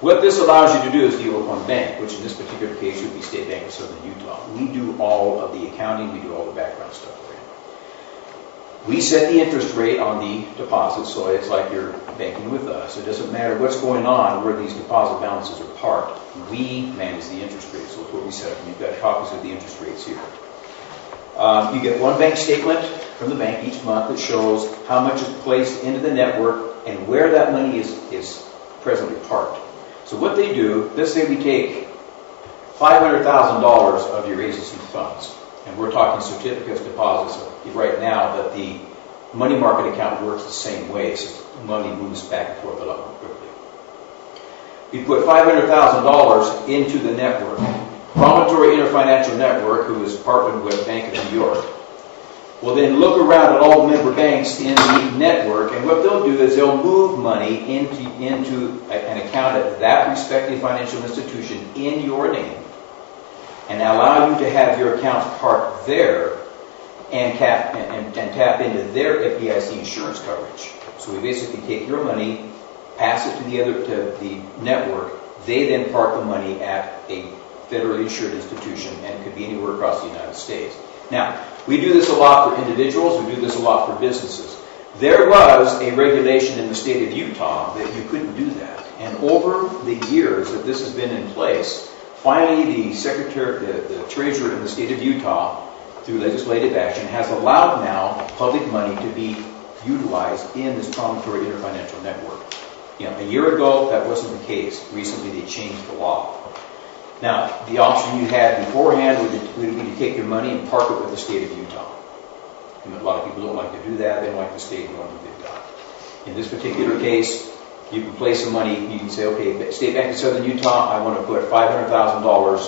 What this allows you to do is deal with one bank, which in this particular case would be State Bank of Southern Utah. We do all of the accounting, we do all the background stuff for you. We set the interest rate on the deposit, so it's like you're banking with us. It doesn't matter what's going on where these deposit balances are parked. We manage the interest rate, so it's what we set up. And you've got copies of the interest rates here. You get one bank statement from the bank each month that shows how much is placed into the network and where that money is presently parked. So what they do, let's say we take $500,000 of your agency funds, and we're talking certificates, deposits right now, but the money market account works the same way. It's just money moves back and forth a lot more quickly. We put $500,000 into the network. Promontory Interfinancial Network, who is partnered with Bank of New York, will then look around at all the member banks in the network, and what they'll do is they'll move money into an account at that respective financial institution in your name and allow you to have your accounts parked there and tap into their FDIC insurance coverage. So we basically take your money, pass it to the network. They then park the money at a federally insured institution, and it could be anywhere across the United States. Now, we do this a lot for individuals, we do this a lot for businesses. There was a regulation in the state of Utah that you couldn't do that. And over the years that this has been in place, finally the treasurer in the state of Utah, through legislative action, has allowed now public money to be utilized in this Promontory Interfinancial Network. A year ago, that wasn't the case. Recently, they changed the law. Now, the option you had beforehand would be to take your money and park it with the state of Utah. And a lot of people don't like to do that. They don't like the state of what they've got. In this particular case, you can place some money. You can say, okay, State Bank of Southern Utah, I want to put $500,000.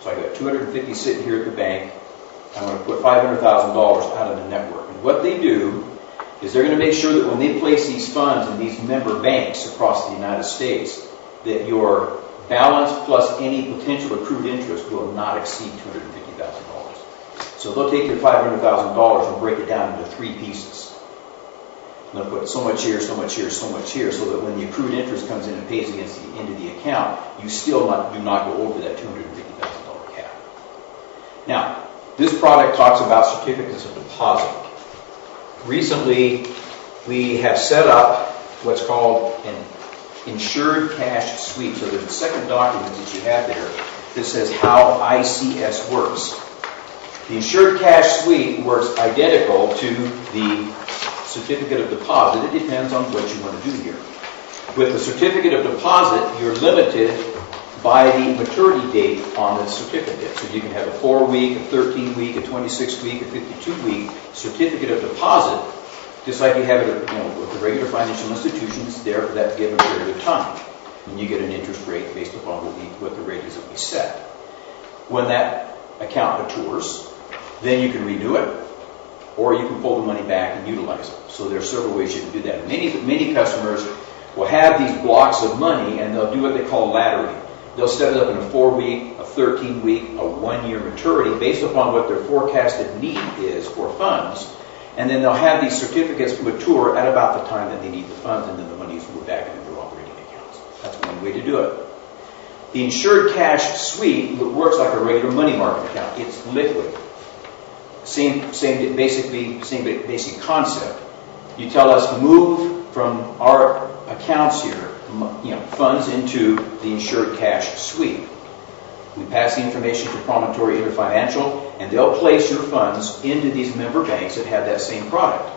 So I got $250 sitting here at the bank. I want to put $500,000 out of the network. And what they do is they're going to make sure that when they place these funds in these member banks across the United States, that your balance plus any potential accrued interest will not exceed $250,000. So they'll take your $500,000 and break it down into three pieces. And they'll put so much here, so much here, so much here, so that when the accrued interest comes in and pays into the account, you still do not go over that $250,000 cap. Now, this product talks about certificates of deposit. Recently, we have set up what's called an insured cash sweep. So there's a second document that you have there that says how ICS works. The insured cash sweep works identical to the certificate of deposit. It depends on what you want to do here. With the certificate of deposit, you're limited by the maturity date on the certificate. So you can have a 4-week, a 13-week, a 26-week, a 52-week certificate of deposit, just like you have it with the regular financial institutions there for that given period of time. And you get an interest rate based upon what the rate is that we set. When that account matures, then you can renew it, or you can pull the money back and utilize it. So there are several ways you can do that. Many customers will have these blocks of money, and they'll do what they call laddering. They'll set it up in a 4-week, a 13-week, a 1-year maturity based upon what their forecasted need is for funds. And then they'll have these certificates mature at about the time that they need the funds, and then the money is moved back into their operating accounts. That's one way to do it. The insured cash sweep works like a regular money market account. It's liquid. Same basic concept. You tell us move from our accounts here, funds into the insured cash sweep. We pass the information to Promontory Interfinancial, and they'll place your funds into these member banks that have that same product.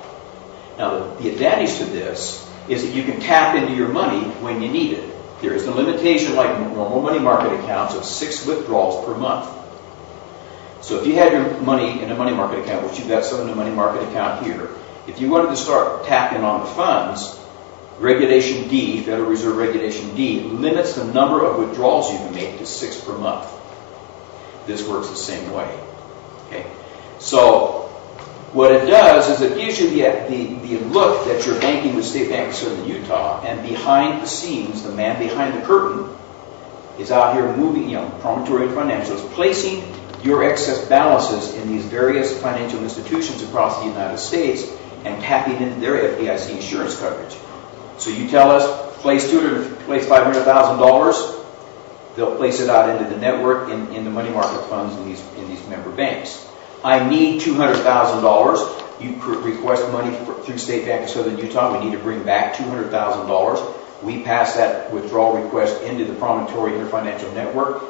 Now, the advantage to this is that you can tap into your money when you need it. There is a limitation, like normal money market accounts, of 6 withdrawals per month. So if you had your money in a money market account, which you've got some in a money market account here, if you wanted to start tapping on the funds, Regulation D, Federal Reserve Regulation D, limits the number of withdrawals you can make to 6 per month. This works the same way. Okay? So what it does is it gives you the look that you're banking with State Bank of Southern Utah, and behind the scenes, the man behind the curtain is out here moving, Promontory Financials, placing your excess balances in these various financial institutions across the United States and tapping into their FDIC insurance coverage. So you tell us, place $500,000, they'll place it out into the network in the money market funds in these member banks. I need $200,000. You request money through State Bank of Southern Utah. We need to bring back $200,000. We pass that withdrawal request into the Promontory Interfinancial Network.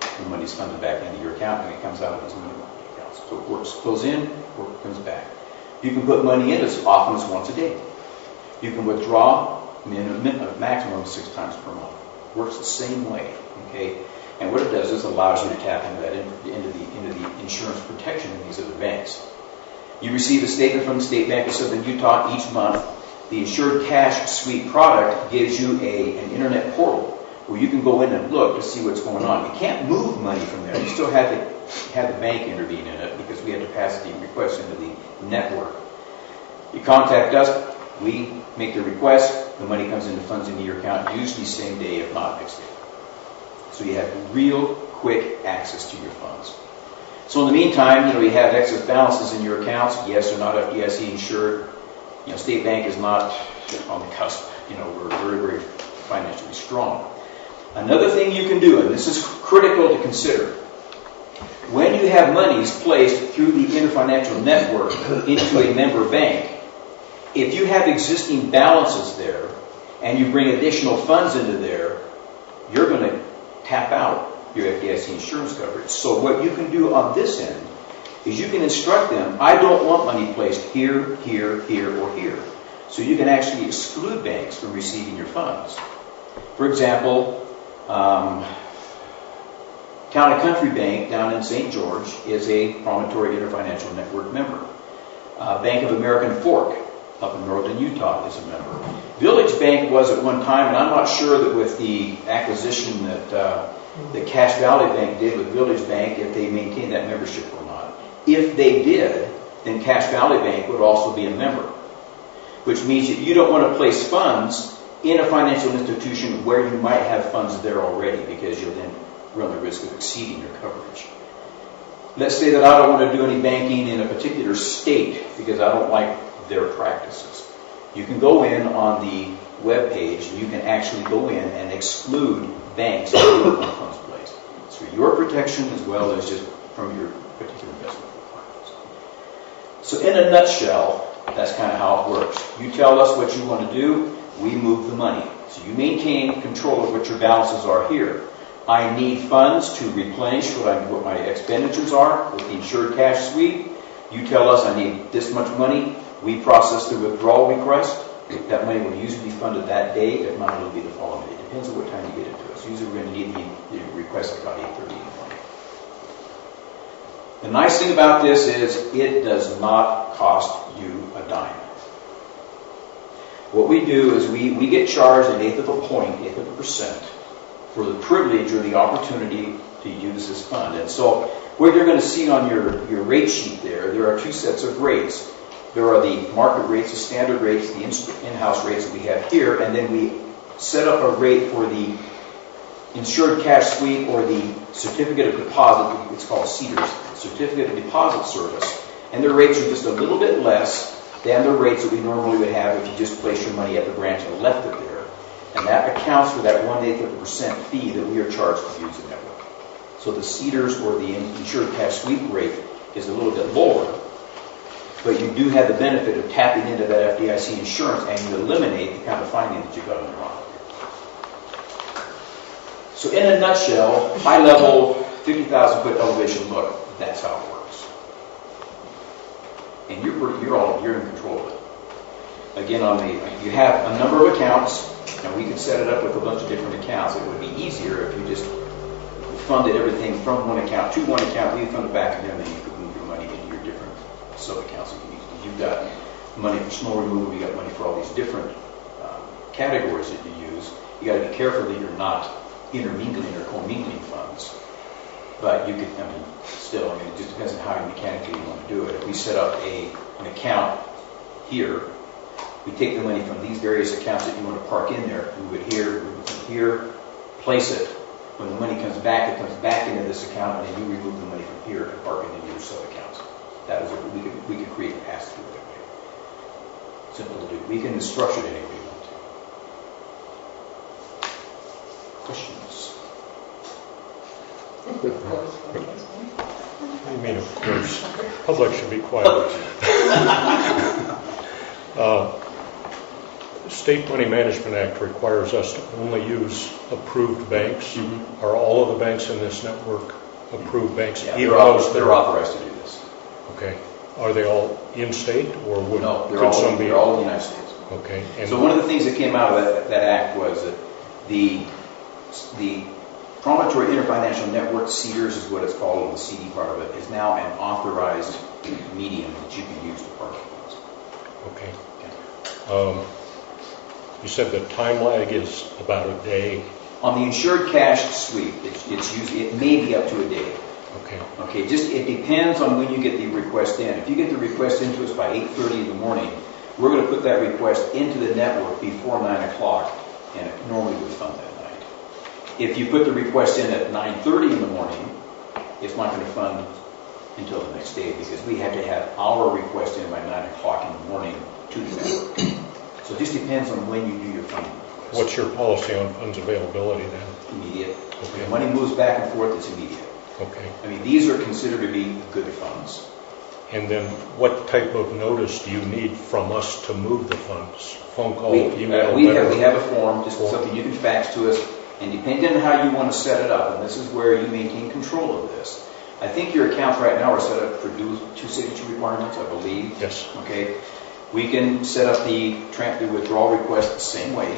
The money's funded back into your account, and it comes out of these money market accounts. So it works, goes in, work comes back. You can put money in as often as once a day. You can withdraw a maximum of 6 times per month. Works the same way, okay? And what it does is allows you to tap into that into the insurance protection in these other banks. You receive a statement from the State Bank of Southern Utah each month. The Insured Cash Suite product gives you an internet portal where you can go in and look to see what's going on. You can't move money from there. You still have to have the bank intervene in it because we have to pass the request into the network. You contact us, we make the request, the money comes into funds into your account, usually same day, if not next day. So you have real quick access to your funds. So in the meantime, you have excess balances in your accounts. Yes, they're not FDIC insured. State Bank is not on the cusp. We're very, very financially strong. Another thing you can do, and this is critical to consider, when you have monies placed through the Interfinancial Network into a member bank, if you have existing balances there and you bring additional funds into there, you're going to tap out your FDIC insurance coverage. So what you can do on this end is you can instruct them, I don't want money placed here, here, here, or here. So you can actually exclude banks from receiving your funds. For example, Town and Country Bank down in St. George is a Promontory Interfinancial Network member. Bank of American Fork up in northern Utah is a member. Village Bank was at one time, and I'm not sure that with the acquisition that Cache Valley Bank did with Village Bank, if they maintained that membership or not. If they did, then Cache Valley Bank would also be a member, which means that you don't want to place funds in a financial institution where you might have funds there already, because you'll then run the risk of exceeding your coverage. Let's say that I don't want to do any banking in a particular state because I don't like their practices. You can go in on the web page and you can actually go in and exclude banks that you want funds placed. It's for your protection as well as just from your particular investment requirements. So in a nutshell, that's kind of how it works. You tell us what you want to do, we move the money. So you maintain control of what your balances are here. I need funds to replenish what my expenditures are with the Insured Cash Suite. You tell us I need this much money. We process the withdrawal request. That money will usually be funded that day. If not, it'll be the following day. It depends on what time you get it to us. Usually we're going to need the request at about 8:30 in the morning. The nice thing about this is it does not cost you a dime. What we do is we get charged an eighth of a point, eighth of a percent, for the privilege or the opportunity to use this fund. And so what you're going to see on your rate sheet there are 2 sets of rates. There are the market rates, the standard rates, the in-house rates that we have here, and then we set up a rate for the Insured Cash Suite or the Certificate of Deposit. It's called CEDARS, Certificate of Deposit Service. And their rates are just a little bit less than the rates that we normally would have if you just place your money at the branch and left it there. And that accounts for that 1/8% fee that we are charged to use the network. So the CEDARS or the Insured Cash Suite rate is a little bit lower, but you do have the benefit of tapping into that FDIC insurance, and you eliminate the kind of finding that you got on your own. So in a nutshell, high level, 50,000-foot elevation look, that's how it works. And you're in control of it. again, you have a number of accounts, and we could set it up with a bunch of different accounts. It would be easier if you just funded everything from one account to one account, we fund it back, and then you could move your money into your different sub-accounts if you need to. You've got money for snow removal, you got money for all these different categories that you use. You got to be careful that you're not intermingling or commingling funds. But you could, still, it just depends on how mechanically you want to do it. If we set up an account here, we take the money from these various accounts that you want to park in there, move it here, move it from here, place it. When the money comes back, it comes back into this account, and then you remove the money from here and park it into your sub-accounts. That is what we could create a pass-through that way. Simple to do. We can structure it any way we want to. Questions? I mean, of course, public should be quiet. The State Money Management Act requires us to only use approved banks. Are all of the banks in this network approved banks? Yeah, Even those that they're authorized to do this. Okay. Are they all in-state, or would No, could some be? they're all in the United States. Okay. And So one of the things that came out of that act was that the Promontory Interfinancial Network, CEDARS is what it's called, the CD part of it, is now an authorized medium that you can use to park funds. Okay. You said the time lag is about a day. On the insured cash sweep, it's usually, it may be up to a day. Okay. Okay, it depends on when you get the request in. If you get the request into us by 8:30 in the morning, we're going to put that request into the network before 9 o'clock, and it normally would fund that night. If you put the request in at 9:30 in the morning, it's not going to fund until the next day, because we have to have our request in by 9 o'clock in the morning to the network. So it just depends on when you do your funding request. What's your policy on funds availability then? Immediate. Okay. When money moves back and forth, it's immediate. Okay. I mean, these are considered to be good funds. And then what type of notice do you need from us to move the funds? Phone call, We email, we letter? have a form, just Form. something you can fax to us, and depending on how you want to set it up, and this is where you maintain control of this. I think your accounts right now are set up for two signature requirements, I believe. Yes. Okay. We can set up the withdrawal request the same way,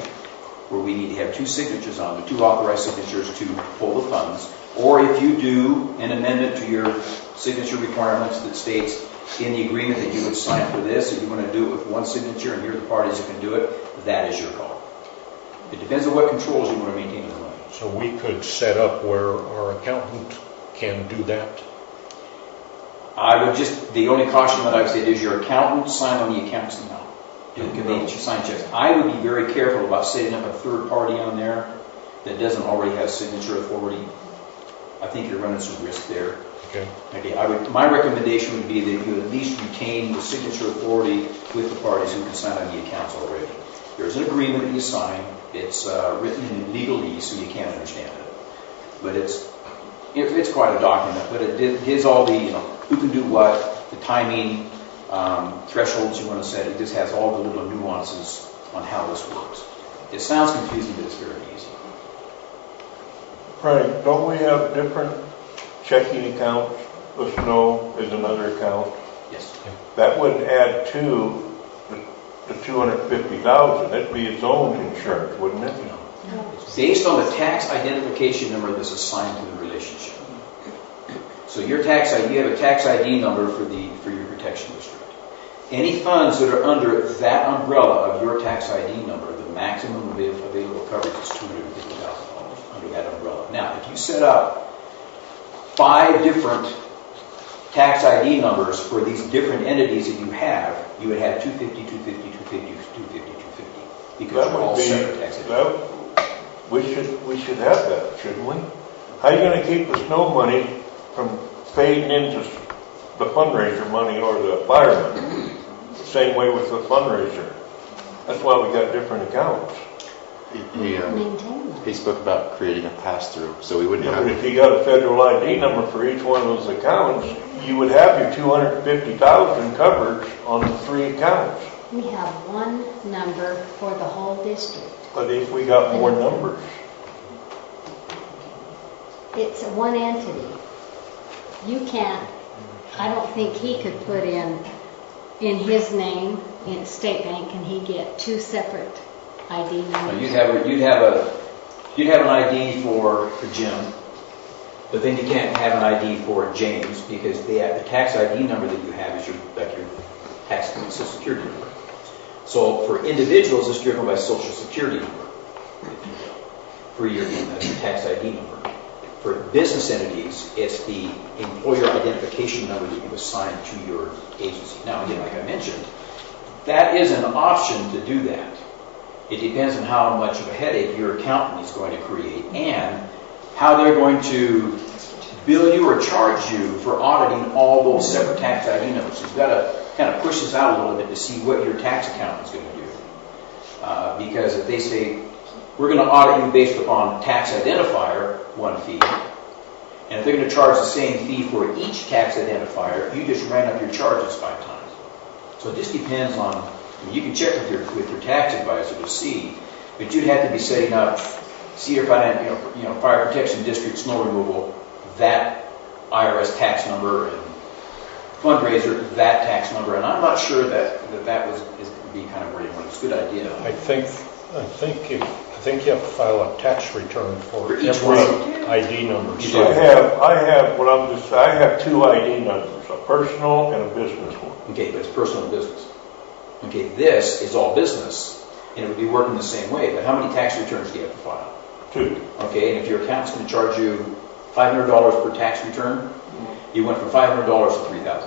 where we need to have two signatures on it, two authorized signatures to pull the funds. Or if you do an amendment to your signature requirements that states in the agreement that you would sign for this, if you want to do it with one signature and here are the parties that can do it, that is your call. It depends on what controls you want to maintain in the money. So we could set up where our accountant can do that? The only caution that I would say is your accountant sign on the accounts now. They sign checks. I would be very careful about setting up a third party on there that doesn't already have signature authority. I think you're running some risk there. Okay. Okay. My recommendation would be that you at least retain the signature authority with the parties who can sign on the accounts already. There's an agreement that you sign. It's written in legalese, so you can't understand it. But it's quite a document. But it gives all the who can do what, the timing, thresholds you want to set. It just has all the little nuances on how this works. It sounds confusing, but it's very easy. Frank, don't we have different checking accounts? The snow is another account. Yes. That wouldn't add to the $250,000. It'd be its own insurance, wouldn't it? No. It's based on the tax identification number that's assigned to the relationship. So you have a tax ID number for your protection district. Any funds that are under that umbrella of your tax ID number, the maximum available coverage is $250,000 under that umbrella. Now, if you set up 5 different tax ID numbers for these different entities that you would have 250, 250, 250, 250, 250, because That they're all would be, separate tax identities. we should have that, shouldn't we? How are you going to keep the snow money from fading into the fundraiser money or the fireman? Same way with the fundraiser. That's why we got different accounts. Maintain He spoke about creating a pass-through, so we wouldn't Yeah, have but if you got a federal ID number for each one of those accounts, you would have your $250,000 coverage on the 3 accounts. We have one number for the whole district. But if we got more numbers, It's one entity. You can't, I don't think he could put in in his name in State Bank, can he get two separate ID numbers? You'd have an ID for Jim, but then you can't have an ID for James because the tax ID number that you have is your tax Social Security number. So for individuals, it's driven by Social Security number. For your tax ID number. For business entities, it's the employer identification number that you assign to your agency. Now, again, like I mentioned, that is an option to do that. It depends on how much of a headache your accountant is going to create and how they're going to bill you or charge you for auditing all those separate tax ID numbers. So you've got to kind of push this out a little bit to see what your tax accountant's going to do. Because if they say, we're going to audit you based upon tax identifier, one fee, and if they're going to charge the same fee for each tax identifier, you just ran up your charges 5 times. So it just depends on, I mean, you can check with your tax advisor to see, but you'd have to be setting up Cedar Fire Protection District snow removal, that IRS tax number, and fundraiser, that tax number, and I'm not sure that is going to be kind of where you want it. It's a good idea. I think you have to file a tax return for each every one. ID number. You So do. I have 2 ID numbers, a personal and a business one. Okay, but it's personal and business. Okay, this is all business, and it would be working the same way, but how many tax returns do you have to file? 2. Okay, and if your accountant's going to charge you $500 per tax return, you went from $500 to $3,000.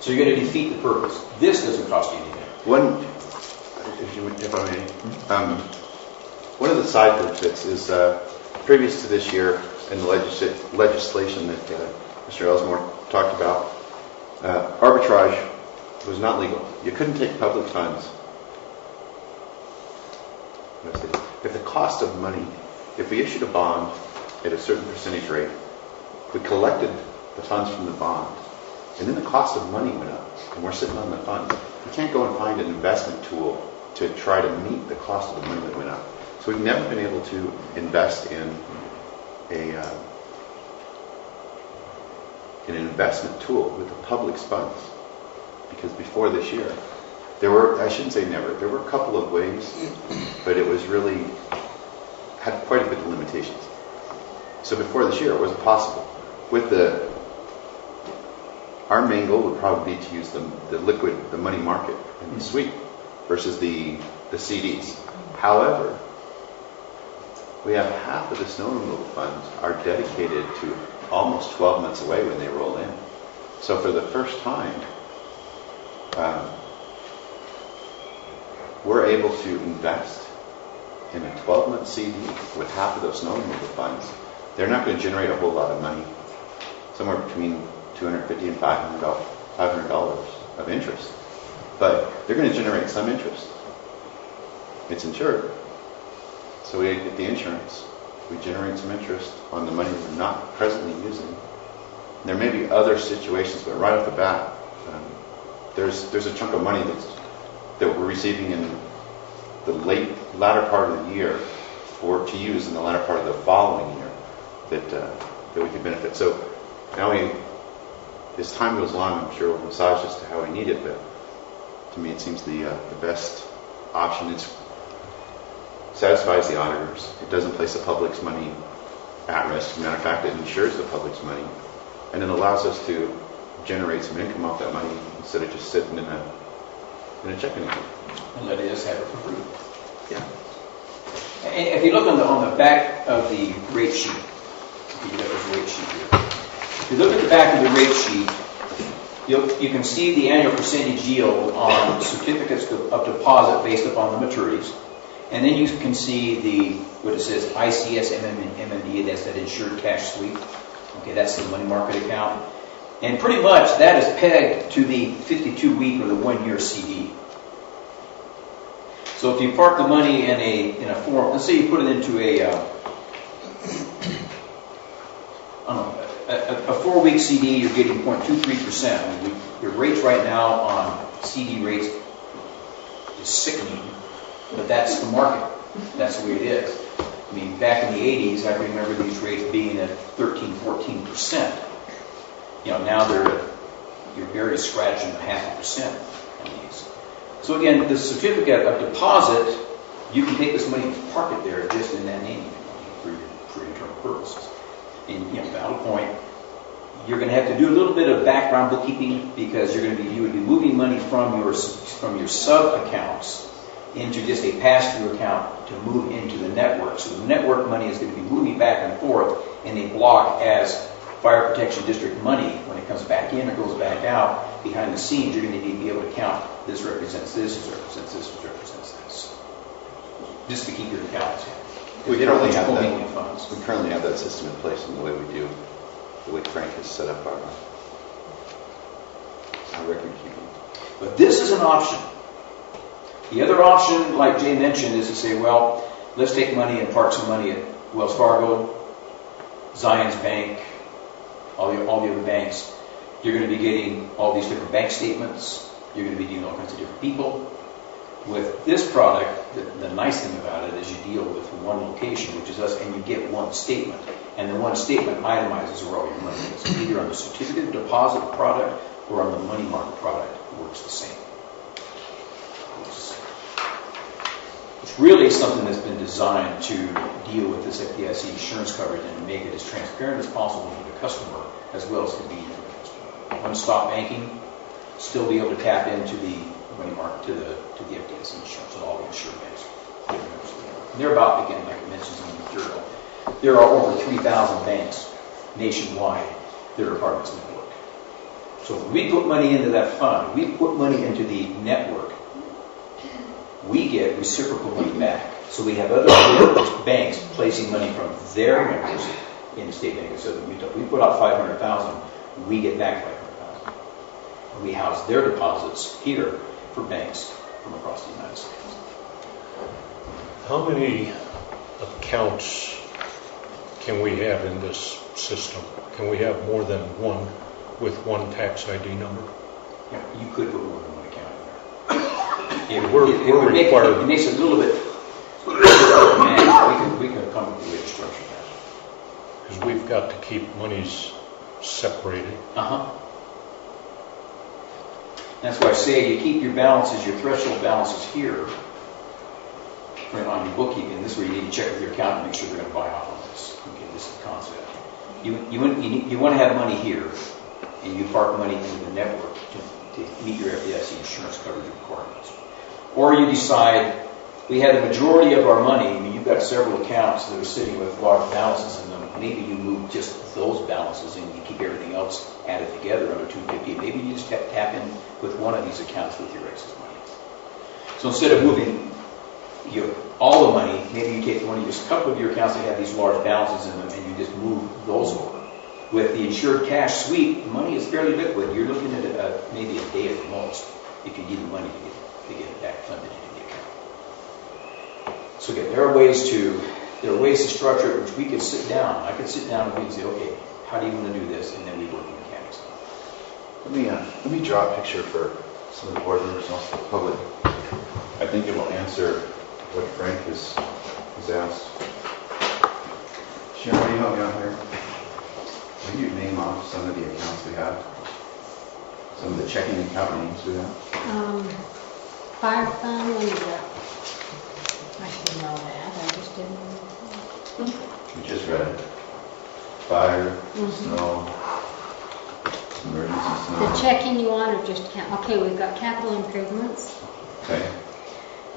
So you're going to defeat the purpose. This doesn't cost you anything. If I may, one of the side benefits is previous to this year in the legislation that Mr. Ellsmore talked about, arbitrage was not legal. You couldn't take public funds. If the cost of money, if we issued a bond at a certain percentage rate, we collected the funds from the bond, and then the cost of money went up, and we're sitting on the funds. We can't go and find an investment tool to try to meet the cost of the money that went up. So we've never been able to invest in an investment tool with the public's funds. Because before this year, there were, I shouldn't say never, there were a couple of ways, but it was really, had quite a bit of limitations. So before this year, it wasn't possible. With our main goal would probably be to use the liquid, the money market, and the sweep versus the CDs. However, we have half of the snow removal funds are dedicated to almost 12 months away when they roll in. So for the first time, we're able to invest in a 12-month CD with half of those snow removal funds. They're not going to generate a whole lot of money, somewhere between $250 and $500 of interest. But they're going to generate some interest. It's insured. So we get the insurance. We generate some interest on the money we're not presently using. There may be other situations, but right off the bat, there's a chunk of money that we're receiving in the latter part of the year to use in the latter part of the following year that we can benefit. So now as time goes along, I'm sure we'll massage as to how we need it, but to me it seems the best option. It satisfies the auditors. It doesn't place the public's money at risk. As a matter of fact, it insures the public's money, and it allows us to generate some income off that money instead of just sitting in a checking account. And let us have it for free. Yeah. And if you look on the back of the rate sheet, you got this rate sheet here. If you look at the back of the rate sheet, you can see the annual percentage yield on certificates of deposit based upon the maturities. And then you can see what it says, ICS, MMD, that's that insured cash sweep. Okay, that's the money market account. And pretty much that is pegged to the 52-week or the 1-year CD. So if you park the money in a form, let's say you put it into a 4-week CD, you're getting 0.23%. I mean, your rates right now on CD rates is sickening, but that's the market. That's the way it is. I mean, back in the 80s, I remember these rates being at 13, 14%. Now they're at you're barely scratching 0.5% on these. So again, the certificate of deposit, you can take this money and park it there just in that name for your internal purposes. And, you know, valid point, you're going to have to do a little bit of background bookkeeping because you would be moving money from your sub accounts into just a pass-through account to move into the network. So the network money is going to be moving back and forth in a block as fire protection district money. When it comes back in or goes back out, behind the scenes, you're going to be able to count, this represents this, this represents this, this represents this. Just to keep your accounts. We currently have funds. We currently have that system in place in the way we do, the way Frank has set up our record keeping. But this is an option. The other option, like Jay mentioned, is to say, well, let's take money and park some money at Wells Fargo, Zions Bank, all the other banks. You're going to be getting all these different bank statements. You're going to be dealing with all kinds of different people. With this product, the nice thing about it is you deal with one location, which is us, and you get one statement. And the one statement itemizes where all your money is. Either on the certificate of deposit product or on the money market product. It works the same. It's really something that's been designed to deal with this FDIC insurance coverage and make it as transparent as possible for the customer as well as convenient for the customer. One-stop banking, still be able to tap into the money market to the FDIC insurance and all the insured banks. They're about, again, like I mentioned in the material, there are over 3,000 banks nationwide that are part of this network. So when we put money into that fund, we put money into the network, we get reciprocal money back. So we have other banks placing money from their members in the state bank. So we put out $500,000, we get back $500,000. We house their deposits here for banks from across the United States. How many accounts can we have in this system? Can we have more than one with one tax ID number? Yeah, you could put more than one account in there. It makes it a little bit man. We can come up with a way to structure that. Because we've got to keep monies separated. That's why I say you keep your balances, your threshold balances here on your bookkeeping. This is where you need to check with your accountant and make sure they're going to buy off on this. Okay, this is the concept. You want to have money here, and you park money into the network to meet your FDIC insurance coverage requirements. Or you decide, we have the majority of our money, I mean, you've got several accounts that are sitting with large balances in them. Maybe you move just those balances and you keep everything else added together under 250. Maybe you just tap in with one of these accounts with your excess money. So instead of moving all the money, maybe you take just a couple of your accounts that have these large balances in them and you just move those over. With the insured cash sweep, the money is fairly liquid. You're looking at maybe a day at the most if you need the money to get it back funded into the account. So again, there are ways to structure it, which we could sit down. I could sit down and we can say, okay, how do you want to do this? And then we work the mechanics. Let me draw a picture for some of the board members and also the public. I think it will answer what Frank has asked. Sharon, will you help me out here? Will you name off some of the accounts we have? Some of the checking account names we have? Fire fund, what is that? I should know that, I just didn't. We just read it. Fire, snow, emergency snow. The checking you want or just okay, we've got capital improvements. Okay.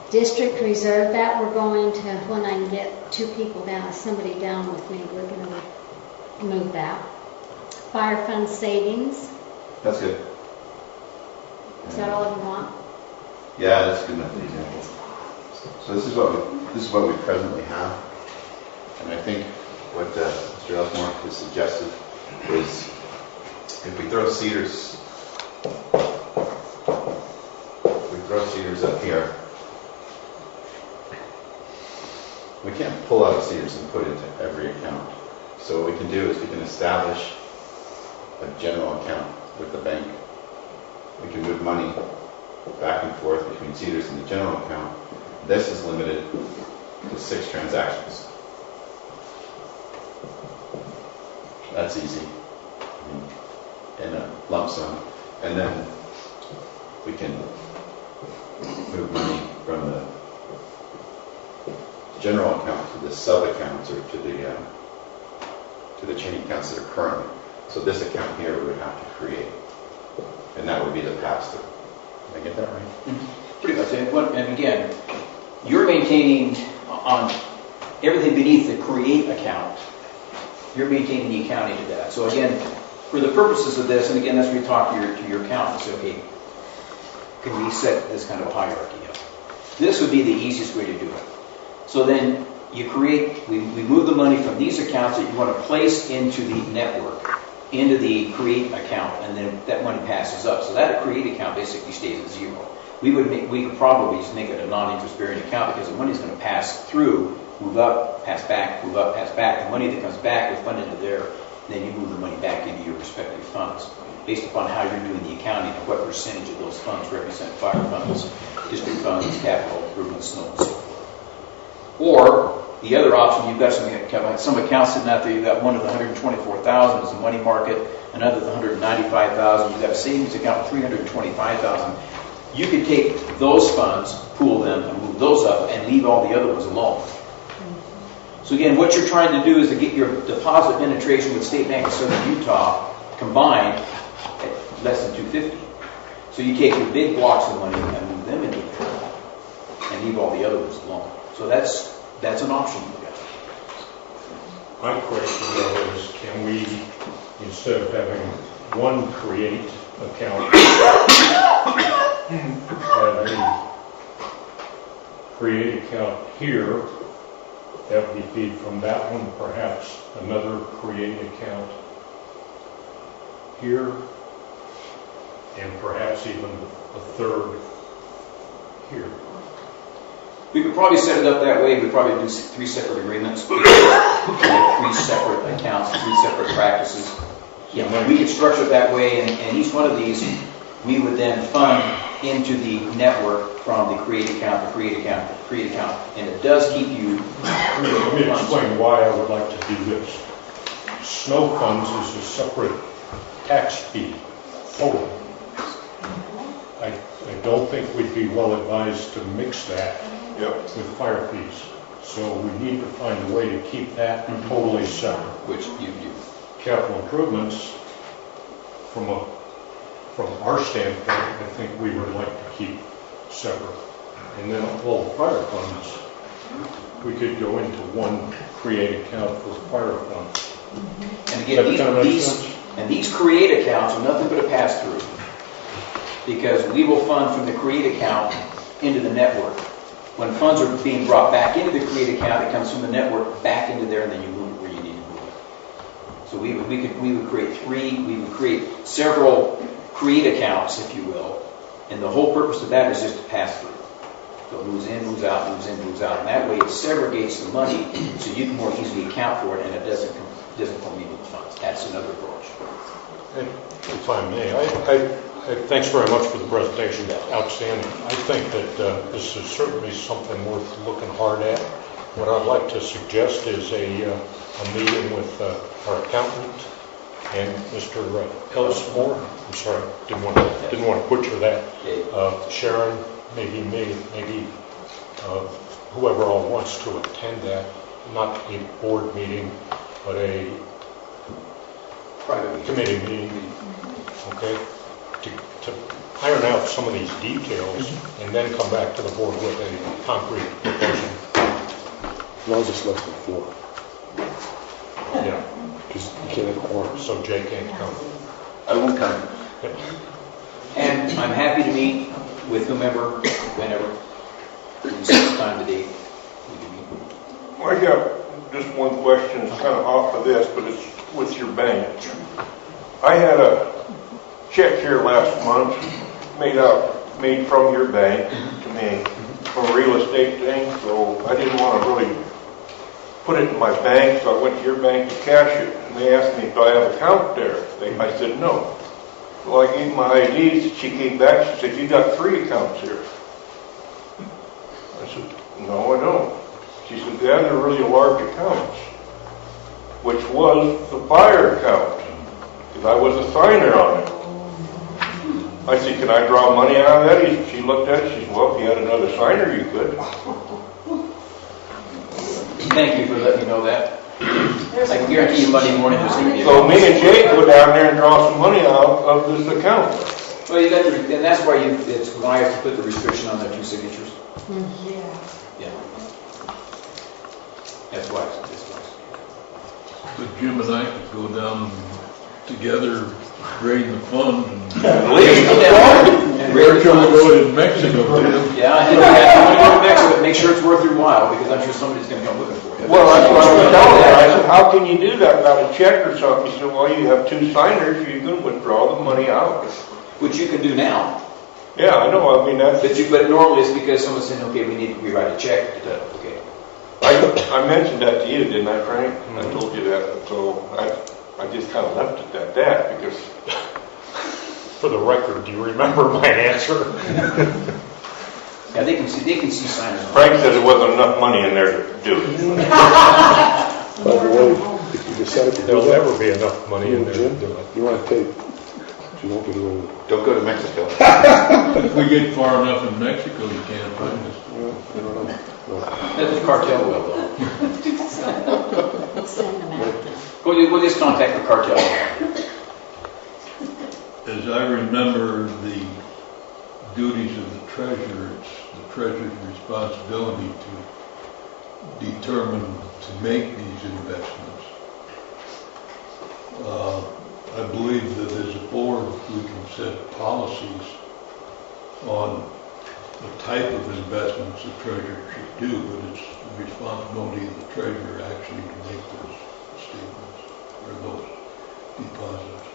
District reserve, that we're going to, when I can get two people down, somebody down with me, we're going to move that. Fire fund savings. That's good. Is that all you want? Yeah, that's good enough example. So this is what we presently have, and I think what Mr. Elsmore has suggested is if we throw Cedars up here, we can't pull out of Cedars and put it into every account. So what we can do is we can establish a general account with the bank. We can move money back and forth between Cedars and the general account. This is limited to 6 transactions. That's easy. In a lump sum. And then we can move money from the general account to the sub-accounts or to the checking accounts that are currently. So this account here we would have to create, and that would be the pass-through. Did I get that right? Pretty much. And again, you're maintaining on everything beneath the create account, you're maintaining the accounting to that. So again, for the purposes of this, and again, that's where you talk to your accountant and say, okay, can we set this kind of hierarchy up? This would be the easiest way to do it. So then you create, we move the money from these accounts that you want to place into the network, into the create account, and then that money passes up. So that create account basically stays at zero. We could probably just make it a non-interest bearing account because the money's going to pass through, move up, pass back, move up, pass back. The money that comes back will fund into there, and then you move the money back into your respective funds based upon how you're doing the accounting and what percentage of those funds represent fire funds, district funds, capital improvements, snow and so forth. Or the other option, you've got some accounts sitting out there. You've got one of the 124,000 is a money market, another the 195,000. You've got a savings account of 325,000. You could take those funds, pool them, and move those up, and leave all the other ones alone. So again, what you're trying to do is to get your deposit penetration with State Bank of Southern Utah combined at less than 250. So you take your big blocks of money and move them into there, and leave all the other ones alone. So that's an option you got. My question though is, can we, instead of having one create account, have a create account here that would be feed from that one, perhaps another create account here, and perhaps even a third here. We could probably set it up that way. We'd probably do 3 separate agreements, because we have 3 separate accounts, 3 separate practices. Yeah, we could structure it that way, and each one of these we would then fund into the network from the create account, the create account, the create account, and it does keep you. Let me explain why I would like to do this. Snow funds is a separate tax fee, totally. I don't think we'd be well advised to mix that with fire fees. So we need to find a way to keep that totally separate. Which you do. Capital improvements, from our standpoint, I think we would like to keep separate. And then all the fire funds, we could go into one create account for fire funds. And again, these create accounts are nothing but a pass-through, because we will fund from the create account into the network. When funds are being brought back into the create account, it comes from the network back into there, and then you move it where you need to move it. So we would create several create accounts, if you will, and the whole purpose of that is just to pass through. So it moves in, moves out, moves in, moves out, and that way it segregates the money so you can more easily account for it, and it doesn't commingle the funds. That's another approach. And if I may, thanks very much for the presentation. Outstanding. I think that this is certainly something worth looking hard at. What I'd like to suggest is a meeting with our accountant and Mr. Elsmore. I'm sorry, didn't want to butcher that. Sharon, maybe me, maybe whoever all wants to attend that. Not a board meeting, but a private committee meeting. Okay. To iron out some of these details and then come back to the board with a concrete proposal. As long as it's less than 4. Yeah. Because you can't have a quorum. So Jay can't come. I won't come. And I'm happy to meet with whomever, whenever, some time to date. I got just one question. It's kind of off of this, but it's with your bank. I had a check here last month made from your bank to me for a real estate thing, so I didn't want to really put it in my bank, so I went to your bank to cash it, and they asked me if I have an account there. I said no. Well, I gave my IDs. She came back. She said, "You got 3 accounts here." I said, "No, I don't." She said, "Yeah, they're really large accounts," which was the fire account, because I was a signer on it. I said, can I draw money out of that? She looked at it, she said, well, if you had another signer, you could. Thank you for letting me know that. I can guarantee you Monday morning there's going to be a... So me and Jake go down there and draw some money out of this account. Well, you got the, and that's why it's wise to put the restriction on their 2 signatures. Yeah. Yeah. That's wise. That's wise. But Jim and I could go down together, drain the fund, and And where shall we go in Mexico, Jim? Yeah, I think you want to go to Mexico, but make sure it's worth your while, because I'm sure somebody's going to come looking for you. Well, that's what I was telling her. I said, how can you do that without a check or something? He said, well, you have 2 signers, you can withdraw the money out. Which you can do now. Yeah, I know, I mean, that's, But normally it's because someone's saying, okay, we write a check. Okay. I mentioned that to you, didn't I, Frank? I told you that, so I just kind of left it at that, because For the record, do you remember my answer? Yeah, they can see signers. Frank said there wasn't enough money in there to do it. By the way, if you decide to do There'll that, never be enough money in there to Jim, do it. you're on tape. You won't get away with it. Don't go to Mexico. If we get far enough in Mexico, you can't find us. Well, I don't know. No. That's the cartel will, though. Send them out. We'll just contact the cartel. As I remember the duties of the treasurer, it's the treasurer's responsibility to determine to make these investments. I believe that as a board, we can set policies on the type of investments the treasurer should do, but it's the responsibility of the treasurer actually to make those statements or those deposits.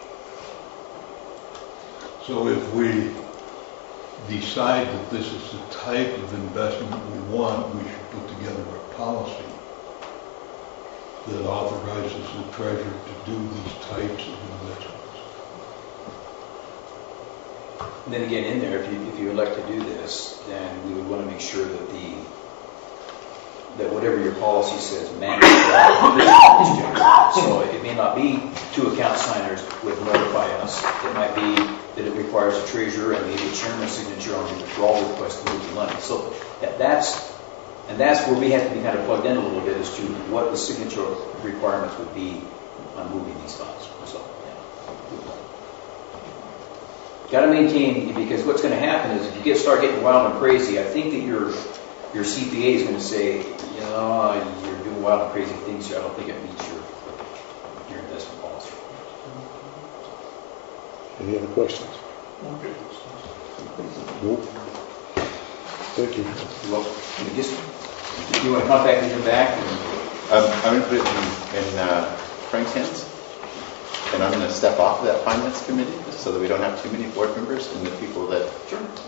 So if we decide that this is the type of investment we want, we should put together a policy that authorizes the treasurer to do these types of investments. And then again, in there, if you elect to do this, then we would want to make sure that that whatever your policy says matches that. So it may not be 2 account signers would notify us. It might be that it requires a treasurer and maybe a chairman's signature on the withdrawal request to move the money. So that's where we have to be kind of plugged in a little bit as to what the signature requirements would be on moving these funds. So, yeah. Got to maintain, because what's going to happen is if you start getting wild and crazy, I think that your CPA is going to say, you're doing wild and crazy things here. I don't think it meets your investment policy. Any other questions? Nope. Thank you. Well, if you want to contact me back. I'm going to put it in Frank's hands, and I'm going to step off of that finance committee so that we don't have too many board members, and the people that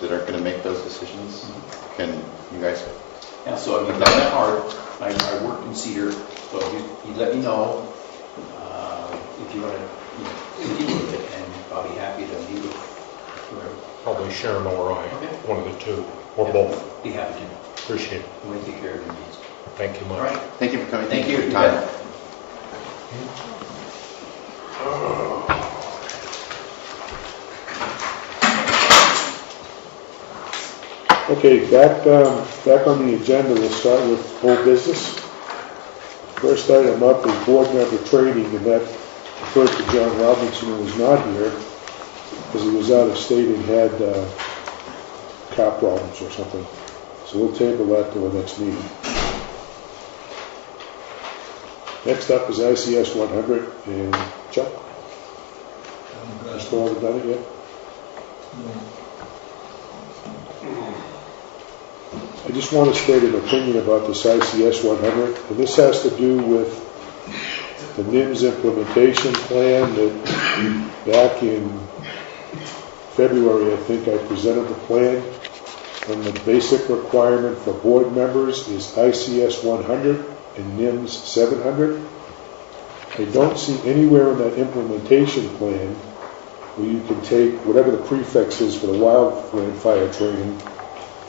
are going to make those decisions you guys. Yeah, so I've done that hard. I worked in Cedar, so you let me know if you want to continue with it, and I'll be happy to meet with whoever. Probably Sharon or I, Okay. one of the 2, or both. Be happy to. Appreciate it. I'm going to take care of your needs. Thank you much. All right. Thank you for coming. Thank for you. your time. Okay, back on the agenda, we'll start with whole business. First item up is board member training, and that referred to John Robinson, who was not here because he was out of state and had car problems or something. So we'll table that to the next meeting. Next up is ICS 100, and Chuck, you still haven't done it yet? I just want to state an opinion about this ICS 100, and this has to do with the NIMS implementation plan that back in February, I think I presented the plan, and the basic requirement for board members is ICS 100 and NIMS 700. I don't see anywhere in that implementation plan where you can take whatever the prefix is for the wildland fire training,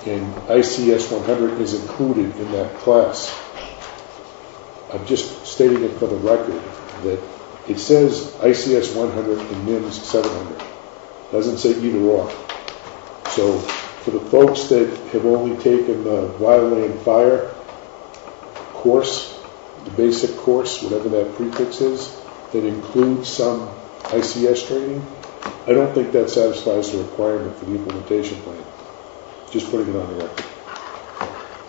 and ICS 100 is included in that class. I'm just stating it for the record that it says ICS 100 and NIMS 700. Doesn't say either or. So for the folks that have only taken the wildland fire course, the basic course, whatever that prefix is, that includes some ICS training, I don't think that satisfies the requirement for the implementation plan. Just putting it on the record.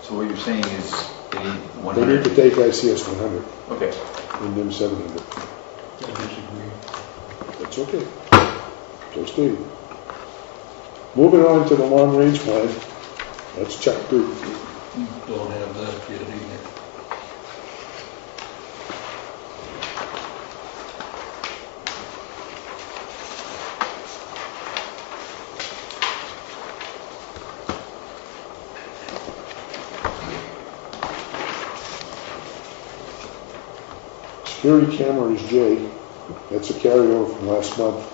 So what you're saying is they need They need 100? to take ICS 100 Okay. and NIM 700. I disagree. That's okay. So stated. Moving on to the long-range plan. That's check 2. Don't have that yet either. Security camera is J. That's a carryover from last month.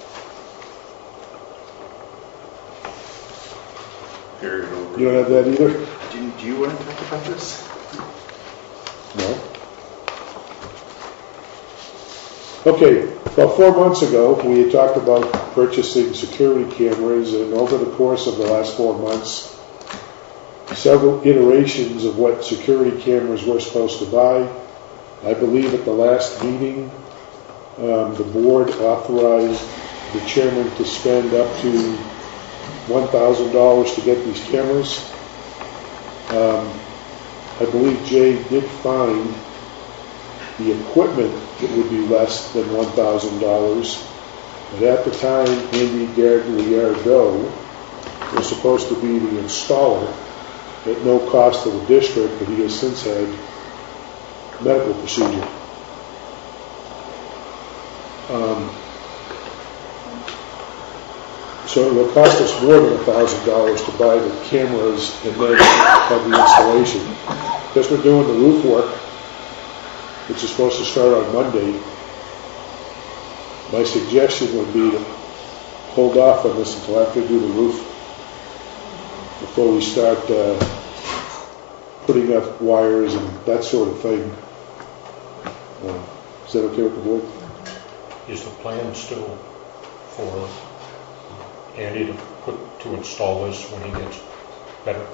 Carried over. You don't have that either? Do you want to talk about this? No? Okay, about 4 months ago, we had talked about purchasing security cameras, and over the course of the last 4 months, several iterations of what security cameras we're supposed to buy. I believe at the last meeting, the board authorized the chairman to spend up to $1,000 to get these cameras. I believe Jay did find the equipment that would be less than $1,000. But at the time, Andy Gagliardo was supposed to be the installer at no cost to the district, but he has since had medical procedure. So it will cost us more than $1,000 to buy the cameras and then have the installation. Because we're doing the roof work, which is supposed to start on Monday, my suggestion would be to hold off on this until after we do the roof, before we start putting up wires and that sort of thing. Is that okay with the board? Is the plan still for Andy to install this when he gets better?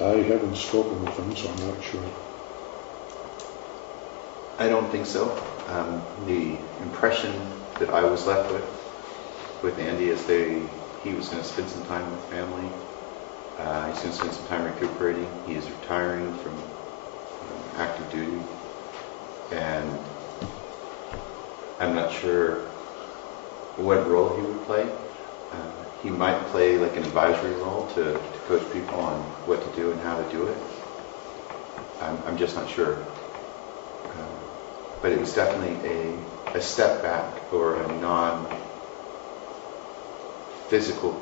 I haven't spoken with him, so I'm not sure. I don't think so. The impression that I was left with Andy is he was going to spend some time with family. He's going to spend some time recuperating. He is retiring from active duty, and I'm not sure what role he would play. He might play like an advisory role to coach people on what to do and how to do it. I'm just not sure. But it was definitely a step back, or a non-physical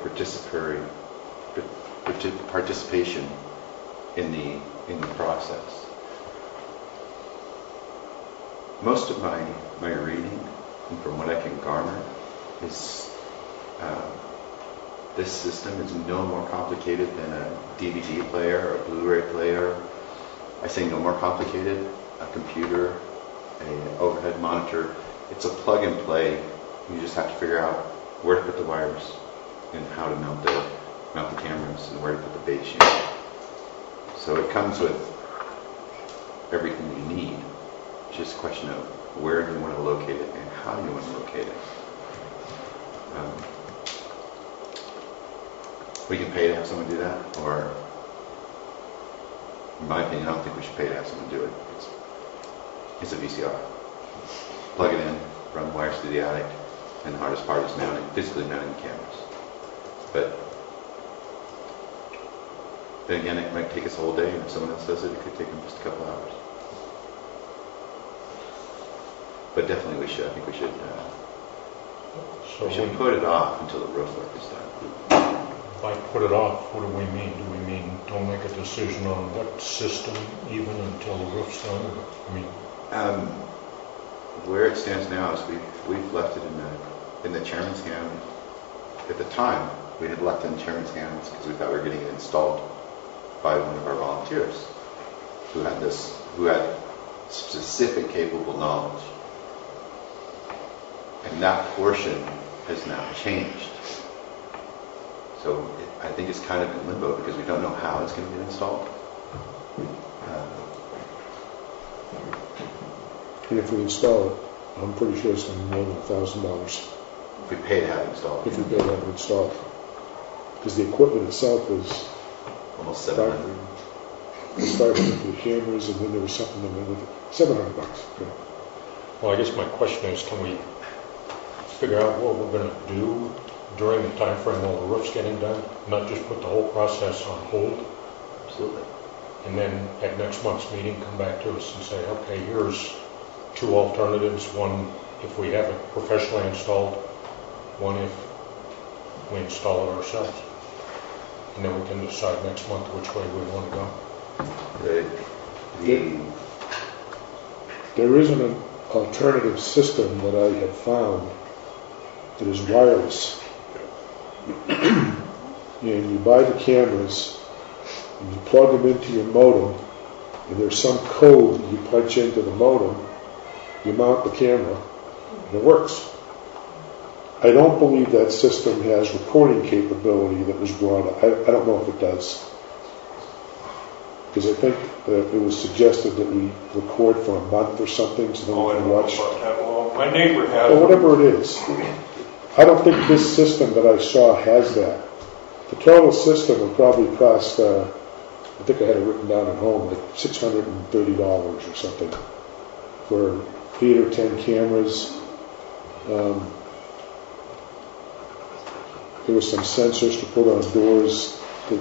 participation in the process. Most of my reading, and from what I can garner, is this system is no more complicated than a DVD player or a Blu-ray player. I say no more complicated. A computer, an overhead monitor. It's a plug and play. You just have to figure out where to put the wires and how to mount the cameras and where to put the base unit. So it comes with everything you need. It's just a question of where do you want to locate it and how do you want to locate it. We can pay to have someone do that, or in my opinion, I don't think we should pay to have someone do it. It's a VCR. Plug it in, run wires through the attic, and the hardest part is physically mounting the cameras. But then again, it might take us a whole day, and if someone else does it, it could take them just a couple hours. But definitely I think we should put it off until the roof work is done. By put it off, what do we mean? Do we mean don't make a decision on what system even until the roof's done? Where it stands now is we've left it in the chairman's hand. At the time, we had left it in the chairman's hands because we thought we were getting it installed by one of our volunteers who had specific capable knowledge. And that portion has now changed. So I think it's kind of in limbo because we don't know how it's going to get installed. And if we install it, I'm pretty sure it's going to be more than $1,000 If we pay to have it installed, if we pay to have it installed. Because the equipment itself is almost 700. $500 for the cameras, and then there was something that went with it. $700. Okay. Well, I guess my question is, can we figure out what we're going to do during the time frame while the roof's getting done? Not just put the whole process on hold, Absolutely. and then at next month's meeting, come back to us and say, okay, here's 2 alternatives. One, if we have it professionally installed. One, if we install it ourselves. And then we can decide next month which way we want to go. There isn't an alternative system that I have found that is wireless. And you buy the cameras, and you plug them into your modem, and there's some code that you punch into the modem, you mount the camera, and it works. I don't believe that system has recording capability that was brought up. I don't know if it does. Because I think that it was suggested that we record for a month or something, so then Oh, we I can don't know watch. about that. Well, my neighbor has. Or whatever it is. I don't think this system that I saw has that. The total system would probably cost, I think I had it written down at home, like $630 or something for 8 or 10 cameras. There was some sensors to put on doors that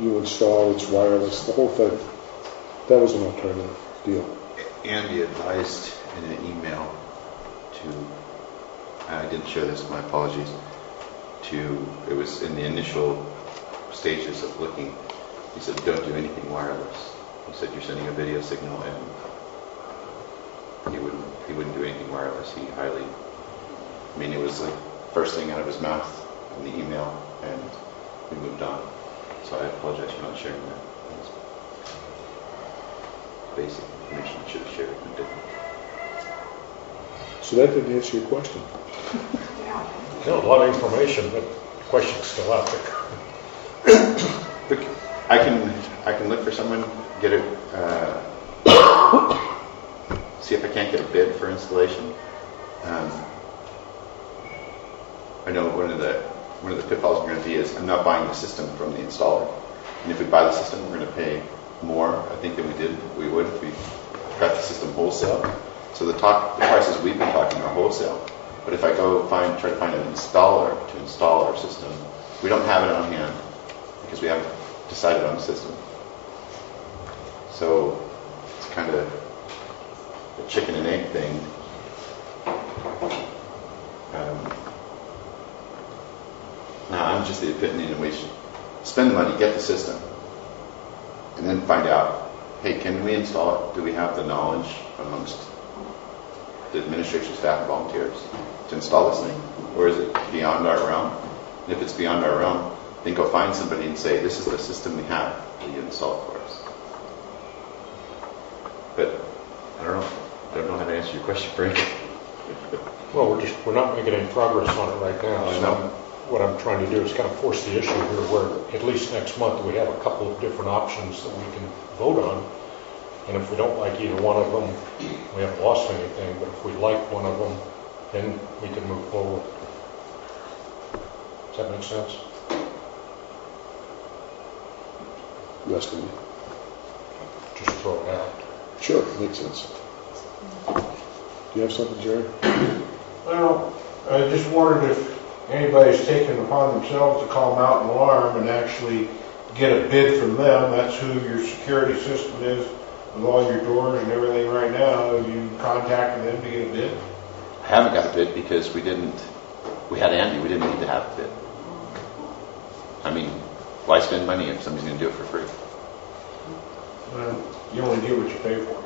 you install. It's wireless, the whole thing. That was an alternative deal. Andy advised in an email to, I didn't share this, my apologies, it was in the initial stages of looking, he said, don't do anything wireless. He said, you're sending a video signal, and he wouldn't do anything wireless. It was like first thing out of his mouth in the email, and we moved on. So I apologize for not sharing that. That's basic information I should have shared with different. So that didn't answer your question. A lot of information, but the question's still out there. Look, I can look for someone, get it, see if I can't get a bid for installation. I know one of the pitfalls we're going to be is I'm not buying the system from the installer, and if we buy the system, we're going to pay more, I think, than we would if we got the system wholesale. So the prices we've been talking are wholesale. But if I go try to find an installer to install our system, we don't have it on hand because we haven't decided on the system. So it's kind of a chicken and egg thing. Now I'm just the opinion in which spend the money, get the system, and then find out, hey, can we install it? Do we have the knowledge amongst the administration staff and volunteers to install this thing? Or is it beyond our realm? And if it's beyond our realm, then go find somebody and say, this is the system we have. Will you install it for us? But I don't know how to answer your question, Frank. Well, we're not making any progress on it right now. I So know. what I'm trying to do is kind of force the issue here where at least next month we have a couple of different options that we can vote on. And if we don't like either one of them, we haven't lost anything. But if we like one of them, then we can move forward. Does that make sense? You asking me? Just throw it out. Sure, makes sense. Do you have something, Jerry? Well, I just wondered if anybody's taken upon themselves to call Mountain Alarm and actually get a bid from them. That's who your security system is with all your doors and everything right now. Have you contacted them to get a bid? I haven't got a bid because we had Andy, we didn't need to have a bid. I mean, why spend money if somebody's going to do it for free? Well, you only get what you pay for.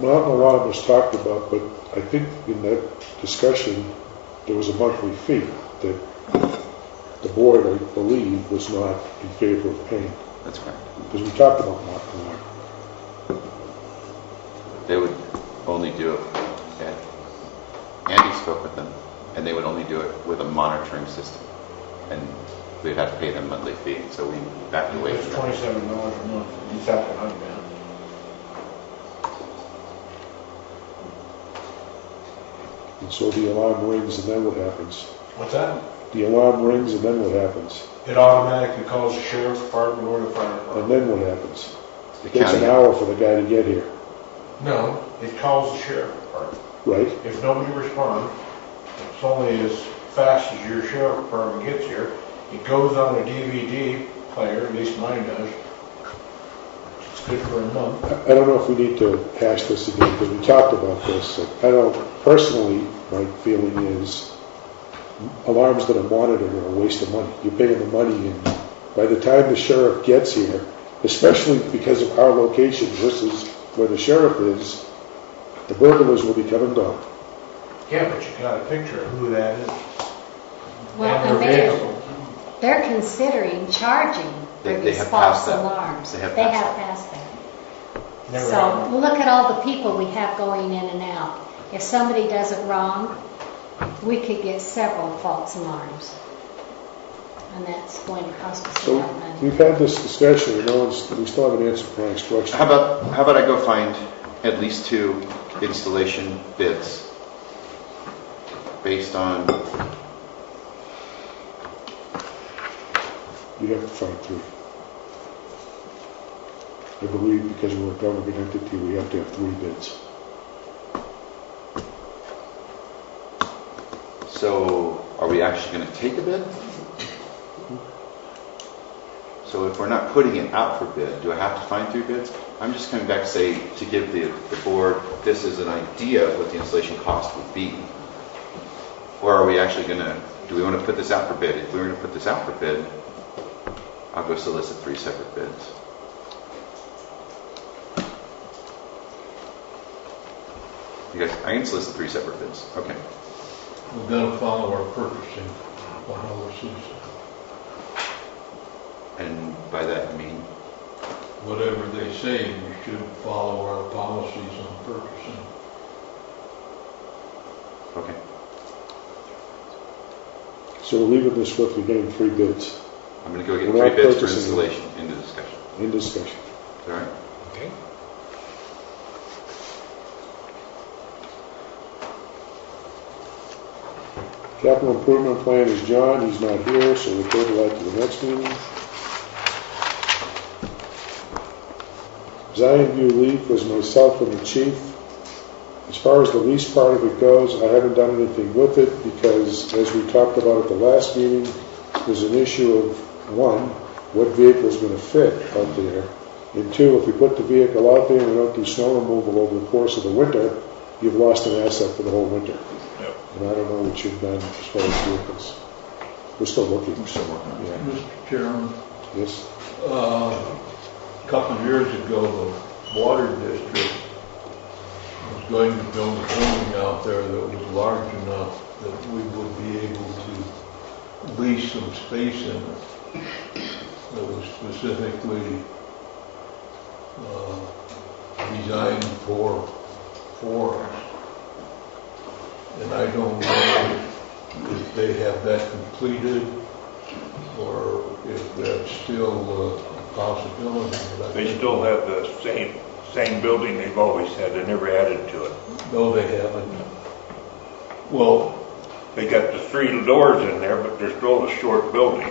Mountain Alarm was talked about, but I think in that discussion, there was a monthly fee that the board, I believe, was not in favor of paying. That's right. Because we talked about Mountain Alarm. They would only do it. Okay. Andy spoke with them. and they would only do it with a monitoring system. And we'd have to pay them monthly fee, so we backed away It's from that. $27 a month, you have to hunt down. And so the alarm rings, and then what happens? What's that? The alarm rings, and then what happens? It automatically calls the sheriff's department or the fire And department. then what happens? The It takes an county, hour for the guy to get here, No, it calls the sheriff's department. right? If nobody responds, it's only as fast as your sheriff department gets here. It goes on a DVD player, at least mine does. It's good for a month. I don't know if we need to hash this again, because we talked about this. I don't, personally, my feeling is alarms that are monitored are a waste of money. You're paying the money, and by the time the sheriff gets here, especially because of our location versus where the sheriff is, the burglars will be come and gone. Yeah, but you got a picture of who that is. Well, And and their they, vehicle. they're considering charging for They these have false passed that. alarms. They have They passed have that. passed that. Never So happened. look at all the people we have going in and out. If somebody does it wrong, we could get several false alarms. And that's going to cost us a So lot of money. we've had this discussion, and we still haven't answered Frank's question. how about I go find at least 2 installation bids based on, You have to find 3. I believe because we're a government entity, we have to have 3 bids. so are we actually going to take a bid? So if we're not putting it out for bid, do I have to find 3 bids? I'm just coming back to say, to give the board, this is an idea of what the installation cost would be. Or are we actually going to, do we want to put this out for bid? If we were going to put this out for bid, I'll go solicit 3 separate bids. You guys, I can solicit 3 separate bids. Okay. We've got to follow our purchasing policies, And by that I mean, whatever they say, we should follow our policies on purchasing. okay. So we're leaving this with, we're getting 3 bids I'm going to go get We're 3 not bids for purchasing it. installation into discussion. in discussion. All right? Okay. Capital improvement plan is John, he's not here, so we'll table that to the next meeting. Zion View Leaf was myself and the chief. As far as the lease part of it goes, I haven't done anything with it because, as we talked about at the last meeting, there's an issue of, 1, what vehicle is going to fit out there, and 2, if we put the vehicle out there and we don't do snow removal over the course of the winter, you've lost an asset for the whole winter. Yep. And I don't know what you've done as far as vehicles. We're still looking. We're still working on it. Yeah. Mr. Chairman, Yes. a couple of years ago, the water district was going to build a building out there that was large enough that we would be able to lease some space in it that was specifically designed for us. And I don't know if they have that completed or if that's still a possibility. But I They think- still have the same building they've always had, they never added to it. No, they haven't. Well, They got the 3 doors in there, but they're still a short building.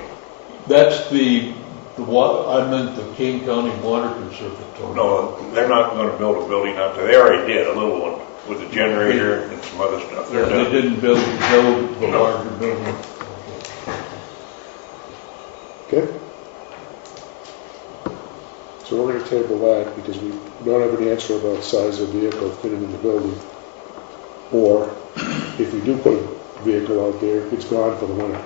that's the I meant the King County Water Conservatory. No, they're not gonna build a building out there. They already did, a little one with a generator and some other stuff. Yeah, They're they done. didn't build the No. larger building. Okay. So we're going to table that because we don't have an answer about size of vehicle fitting in the building. Or if we do put a vehicle out there, it's gone for the winter.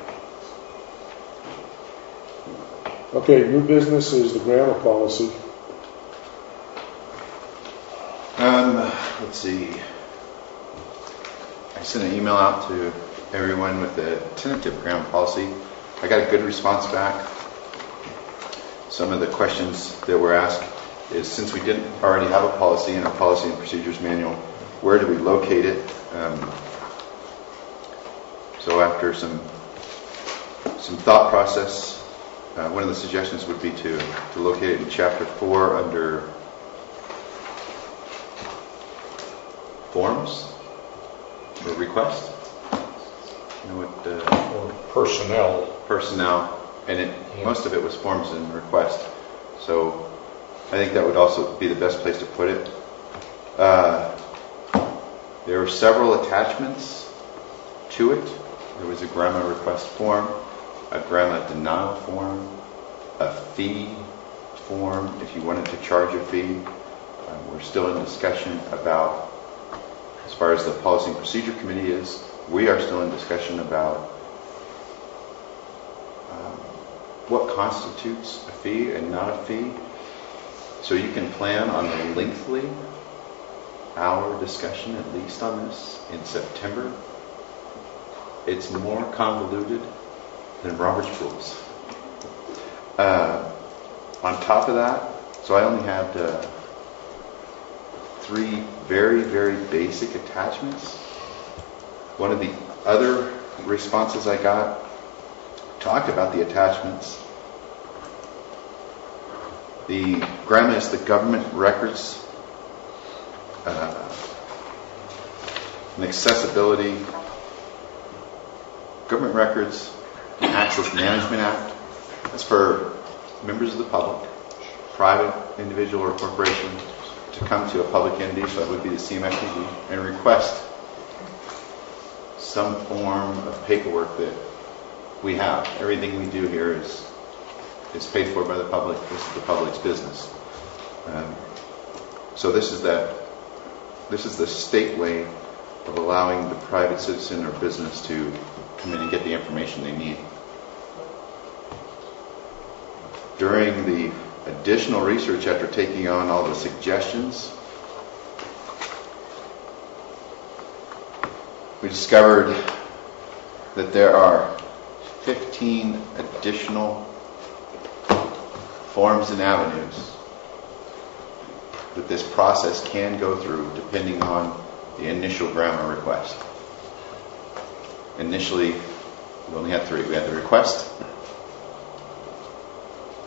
Okay, new business is the grammar policy. Let's see. I sent an email out to everyone with the tentative ground policy. I got a good response back. Some of the questions that were asked is, since we didn't already have a policy in our policy and procedures manual, where do we locate it? So after some thought process, one of the suggestions would be to locate it in Chapter 4 under forms or request. You know what? Or personnel. Personnel, and most of it was forms and request. So I think that would also be the best place to put it. There were several attachments to it. There was a grandma request form, a grandma denial form, a fee form if you wanted to charge a fee. We're still in discussion about, as far as the Policy and Procedure Committee is, we are still in discussion about what constitutes a fee and not a fee. So you can plan on a lengthy hour discussion at least on this in September. It's more convoluted than Robert's rules. On top of that, so I only had 3 very, very basic attachments. One of the other responses I got talked about the attachments. The grandma is the government records and accessibility, Government Records and Access Management Act. That's for members of the public, private, individual, or corporation to come to a public entity, so that would be the CMFPD, and request some form of paperwork that we have. Everything we do here is paid for by the public. This is the public's business. So this is the state way of allowing the private citizen or business to come in and get the information they need. During the additional research after taking on all the suggestions, we discovered that there are 15 additional forms and avenues that this process can go through depending on the initial grandma request. Initially, we only had 3. We had the request,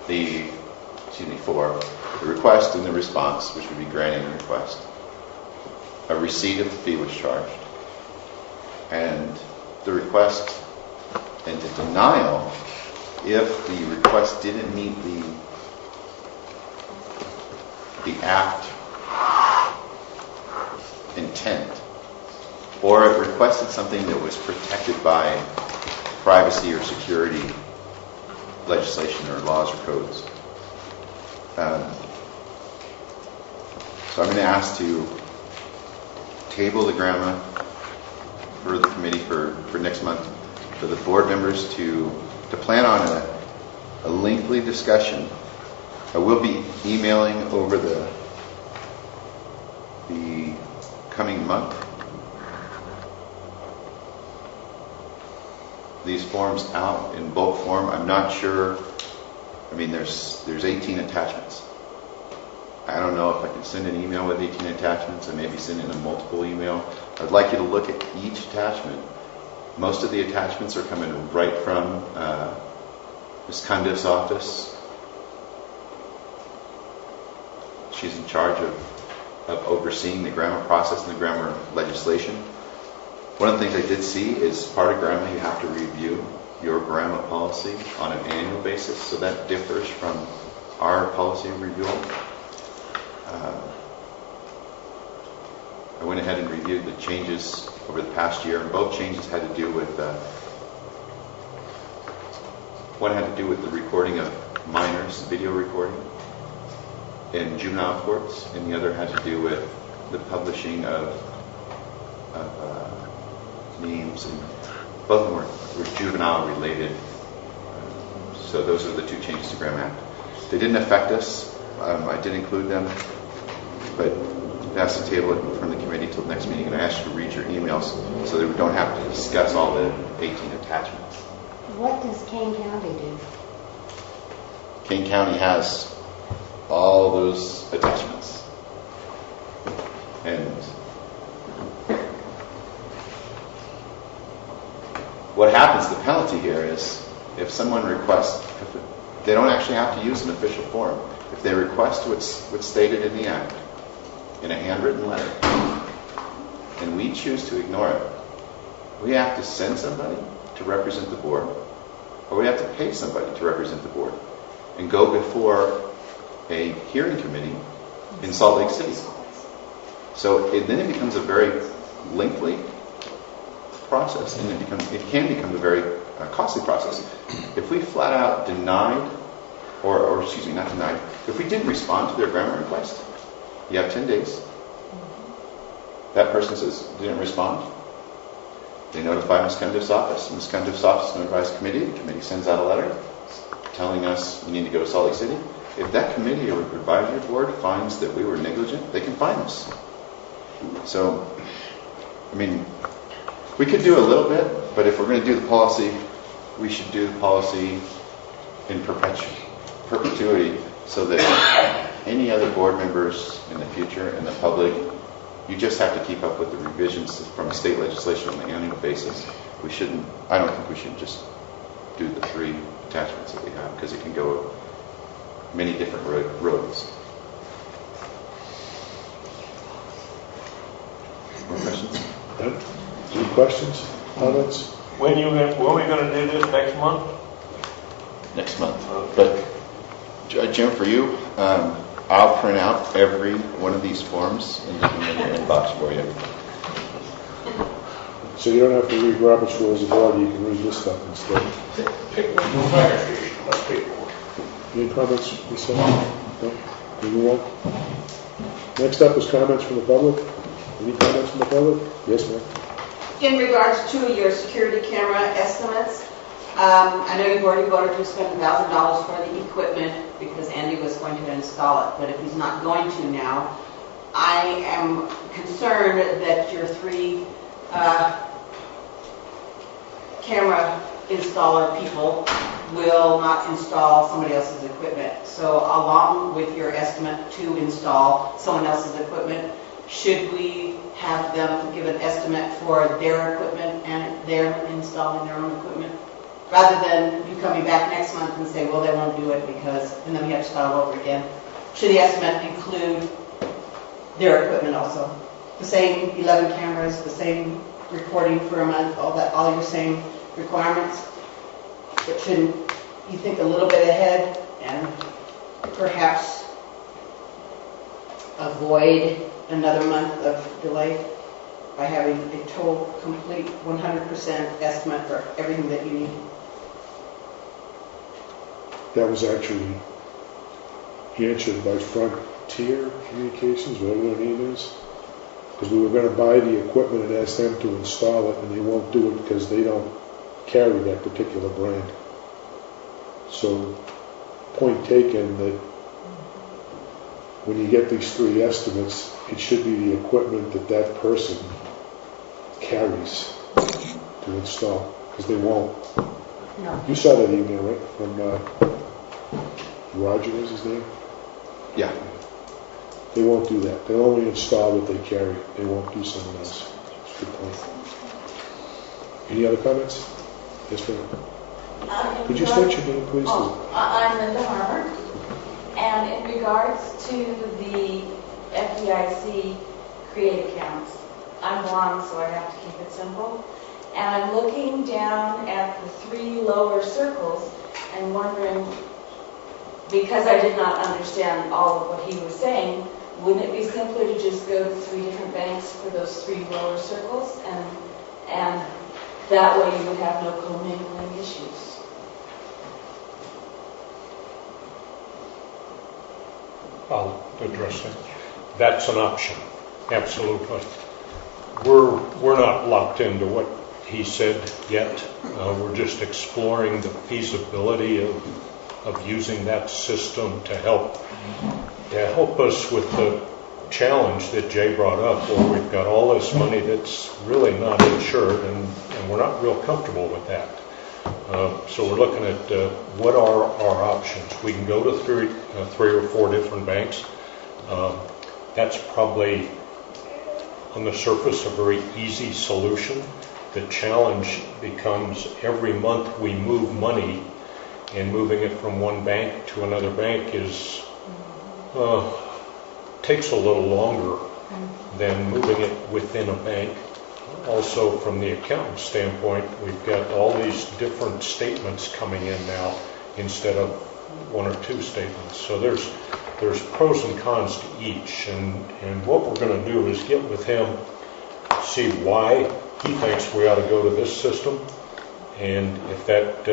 4, the request and the response, which would be granting the request. A receipt of the fee was charged. And the request and the denial, if the request didn't meet the act intent, or it requested something that was protected by privacy or security legislation or laws or codes. So I'm going to ask to table the grandma for the committee for next month, for the board members to plan on a lengthy discussion. I will be emailing over the coming month these forms out in bulk form. I'm not sure. I mean, there's 18 attachments. I don't know if I can send an email with 18 attachments. I may be sending a multiple email. I'd like you to look at each attachment. Most of the attachments are coming right from Ms. Cundiff's office. She's in charge of overseeing the grammar process and the grammar legislation. One of the things I did see is part of grammar, you have to review your grammar policy on an annual basis, so that differs from our policy review. I went ahead and reviewed the changes over the past year, and both changes had to do with one had to do with the recording of minors, video recording in juvenile courts, and the other had to do with the publishing of memes, and both of them were juvenile related. So those are the 2 changes to Grammar Act. They didn't affect us. I did include them, but I asked to table it from the committee till the next meeting, and I asked you to read your emails so that we don't have to discuss all the 18 attachments. What does Kane County do? Kane County has all those attachments. And what happens, the penalty here is if someone requests, they don't actually have to use an official form. If they request what's stated in the act in a handwritten letter, and we choose to ignore it, we have to send somebody to represent the board, or we have to pay somebody to represent the board and go before a hearing committee in Salt Lake City. So then it becomes a very lengthy process, and it can become a very costly process. If we flat out denied, or excuse me, not denied, if we didn't respond to their grant request, you have 10 days. That person says, didn't respond. They notify Ms. Cundiff's office. Ms. Cundiff's office notifies the committee. The committee sends out a letter telling us we need to go to Salt Lake City. If that committee or advisory board finds that we were negligent, they can fine us. So, I mean, we could do a little bit, but if we're going to do the policy, we should do the policy in perpetuity so that any other board members in the future and the public, you just have to keep up with the revisions from state legislation on an annual basis. I don't think we should just do the 3 attachments that we have, because it can go many different roads. More questions? None? Any questions, comments? When we gonna do this, next month? Next month. But Jim, for you, I'll print out every one of these forms and leave them in your inbox for you. So you don't have to read Robert's Rules of Order, you can read this stuff instead. Take one more fire station, let's pay for it. Any comments, Ms. Sutton? No? Anyone? Next up is comments from the public. Any comments from the public? Yes, ma'am. In regards to your security camera estimates, I know you've already voted to spend $1,000 for the equipment because Andy was going to install it, but if he's not going to now, I am concerned that your 3 camera installer people will not install somebody else's equipment. So along with your estimate to install someone else's equipment, should we have them give an estimate for their equipment and they're installing their own equipment? Rather than you coming back next month and say, well, they won't do it because, and then we have to start all over again. Should the estimate include their equipment also? The same 11 cameras, the same recording for a month, all your same requirements? But shouldn't you think a little bit ahead and perhaps avoid another month of delay by having a total, complete 100% estimate for everything that you need? That was actually answered by Frontier Communications, whatever their name is, because we were going to buy the equipment and ask them to install it, and they won't do it because they don't carry that particular brand. So, point taken that when you get these 3 estimates, it should be the equipment that that person carries to install, because they won't. No. You saw that email, right, from Roger, was his name? Yeah. They won't do that. They'll only install what they carry. They won't do someone else. That's a good point. Any other comments? Yes, ma'am. Could you state your name, please? I'm Linda Harmer, and in regards to the FDIC create accounts, I'm blonde, so I have to keep it simple, and I'm looking down at the 3 lower circles and wondering, because I did not understand all of what he was saying, wouldn't it be simpler to just go to 3 different banks for those 3 lower circles, and that way you would have no commingling issues? I'll address that. That's an option, absolutely. We're not locked into what he said yet. We're just exploring the feasibility of using that system to help us with the challenge that Jay brought up, where we've got all this money that's really not insured, and we're not real comfortable with that. So we're looking at what are our options. We can go to 3 or 4 different banks. That's probably on the surface a very easy solution. The challenge becomes every month we move money, and moving it from one bank to another bank takes a little longer than moving it within a bank. Also, from the accountant standpoint, we've got all these different statements coming in now instead of one or two statements. So there's pros and cons to each, and what we're going to do is get with him, see why he thinks we ought to go to this system, and if that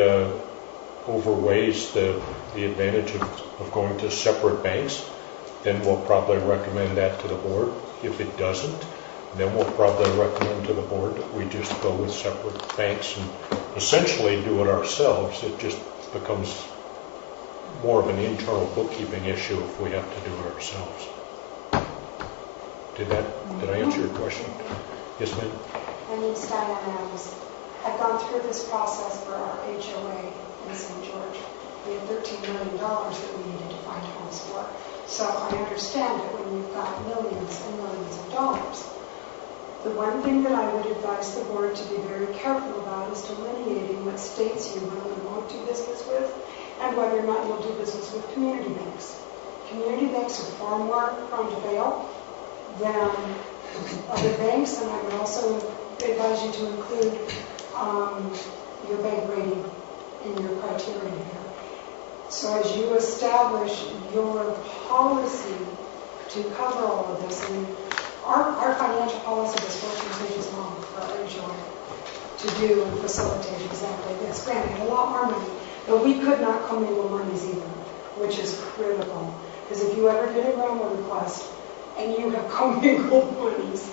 overweighs the advantage of going to separate banks, then we'll probably recommend that to the board. If it doesn't, then we'll probably recommend to the board that we just go with separate banks and essentially do it ourselves. It just becomes more of an internal bookkeeping issue if we have to do it ourselves. Did I answer your question? Yes, ma'am? My name's Diane Adams. I've gone through this process for our HOA in St. George. We had $13 million that we needed to find homes for. So I understand it when you've got millions and millions of dollars. The one thing that I would advise the board to be very careful about is delineating what states you will and won't do business with, and whether or not you'll do business with community banks. Community banks are far more prone to fail than other banks, and I would also advise you to include your bank rating in your criteria here. So as you establish your policy to cover all of this, and our financial policy is 14 pages long for our HOA to do and facilitate exactly this. Granted, a lot more money, but we could not commingle monies either, which is critical. Because if you ever get a grandma request and you have commingled monies,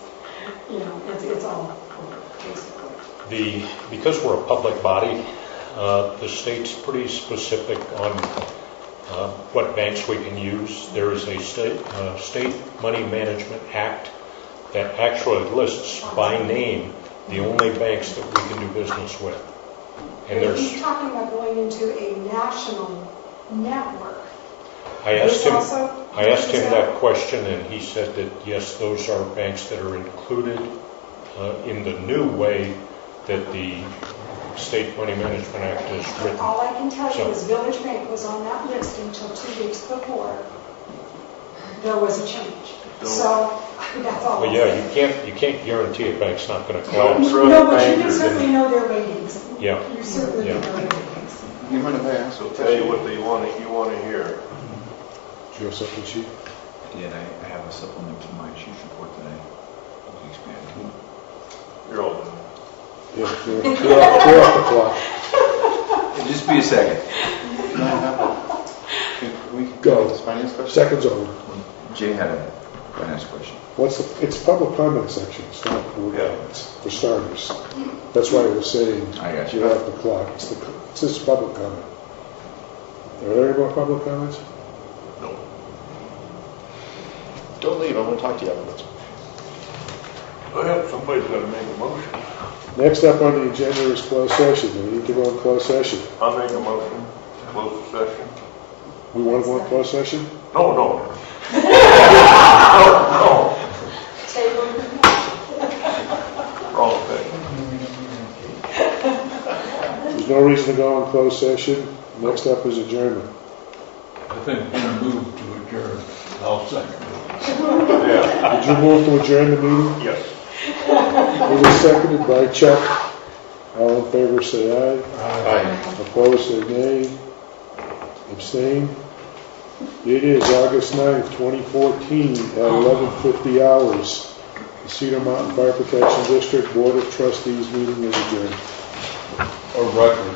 you know, it's all over, basically. Because we're a public body, the state's pretty specific on what banks we can use. There is a state Money Management Act that actually lists by name the only banks that we can do business with. And He's talking about going into a national network. I asked him that question, and he said that yes, those are banks that are included in the new way that the State Money Management Act is written. All I can tell you is Village Bank was on that list until 2 weeks before there was a change. So that's all. Well, yeah, you can't guarantee a bank's not going to collapse. No, but you can certainly know their ratings. Yeah. You certainly know their ratings. You mind if I ask? So tell you what you want to hear. Do you have something, Chief? Yeah, I have a supplement to my chief's report today. Expand. You're open. Yeah, you're off the clock. Just be a second. Can we Go. this finance question? Seconds over. Jay had a finance question. It's public comment section, it's not board comments, for starters. That's why I was saying, I got you. you're off the clock. It's just public comment. Are there any more public comments? No. Don't leave, I want to talk to you afterwards. Somebody's got to make a motion. Next up on the agenda is closed session. Do we need to go in closed session? I'll make a motion to close the session. We want to go in closed session? No. Wrong thing. There's no reason to go in closed session. Next up is adjournment. I think we move to adjourn. I'll second it. Yeah. Did you move to adjourn the meeting? Yes. It was seconded by Chuck. All in favor say aye. Aye. Opposed say nay. Abstain. It is August 9th, 2014 at 11:50 hours. The Cedar Mountain Fire Protection District Board of Trustees meeting is adjourned. A record.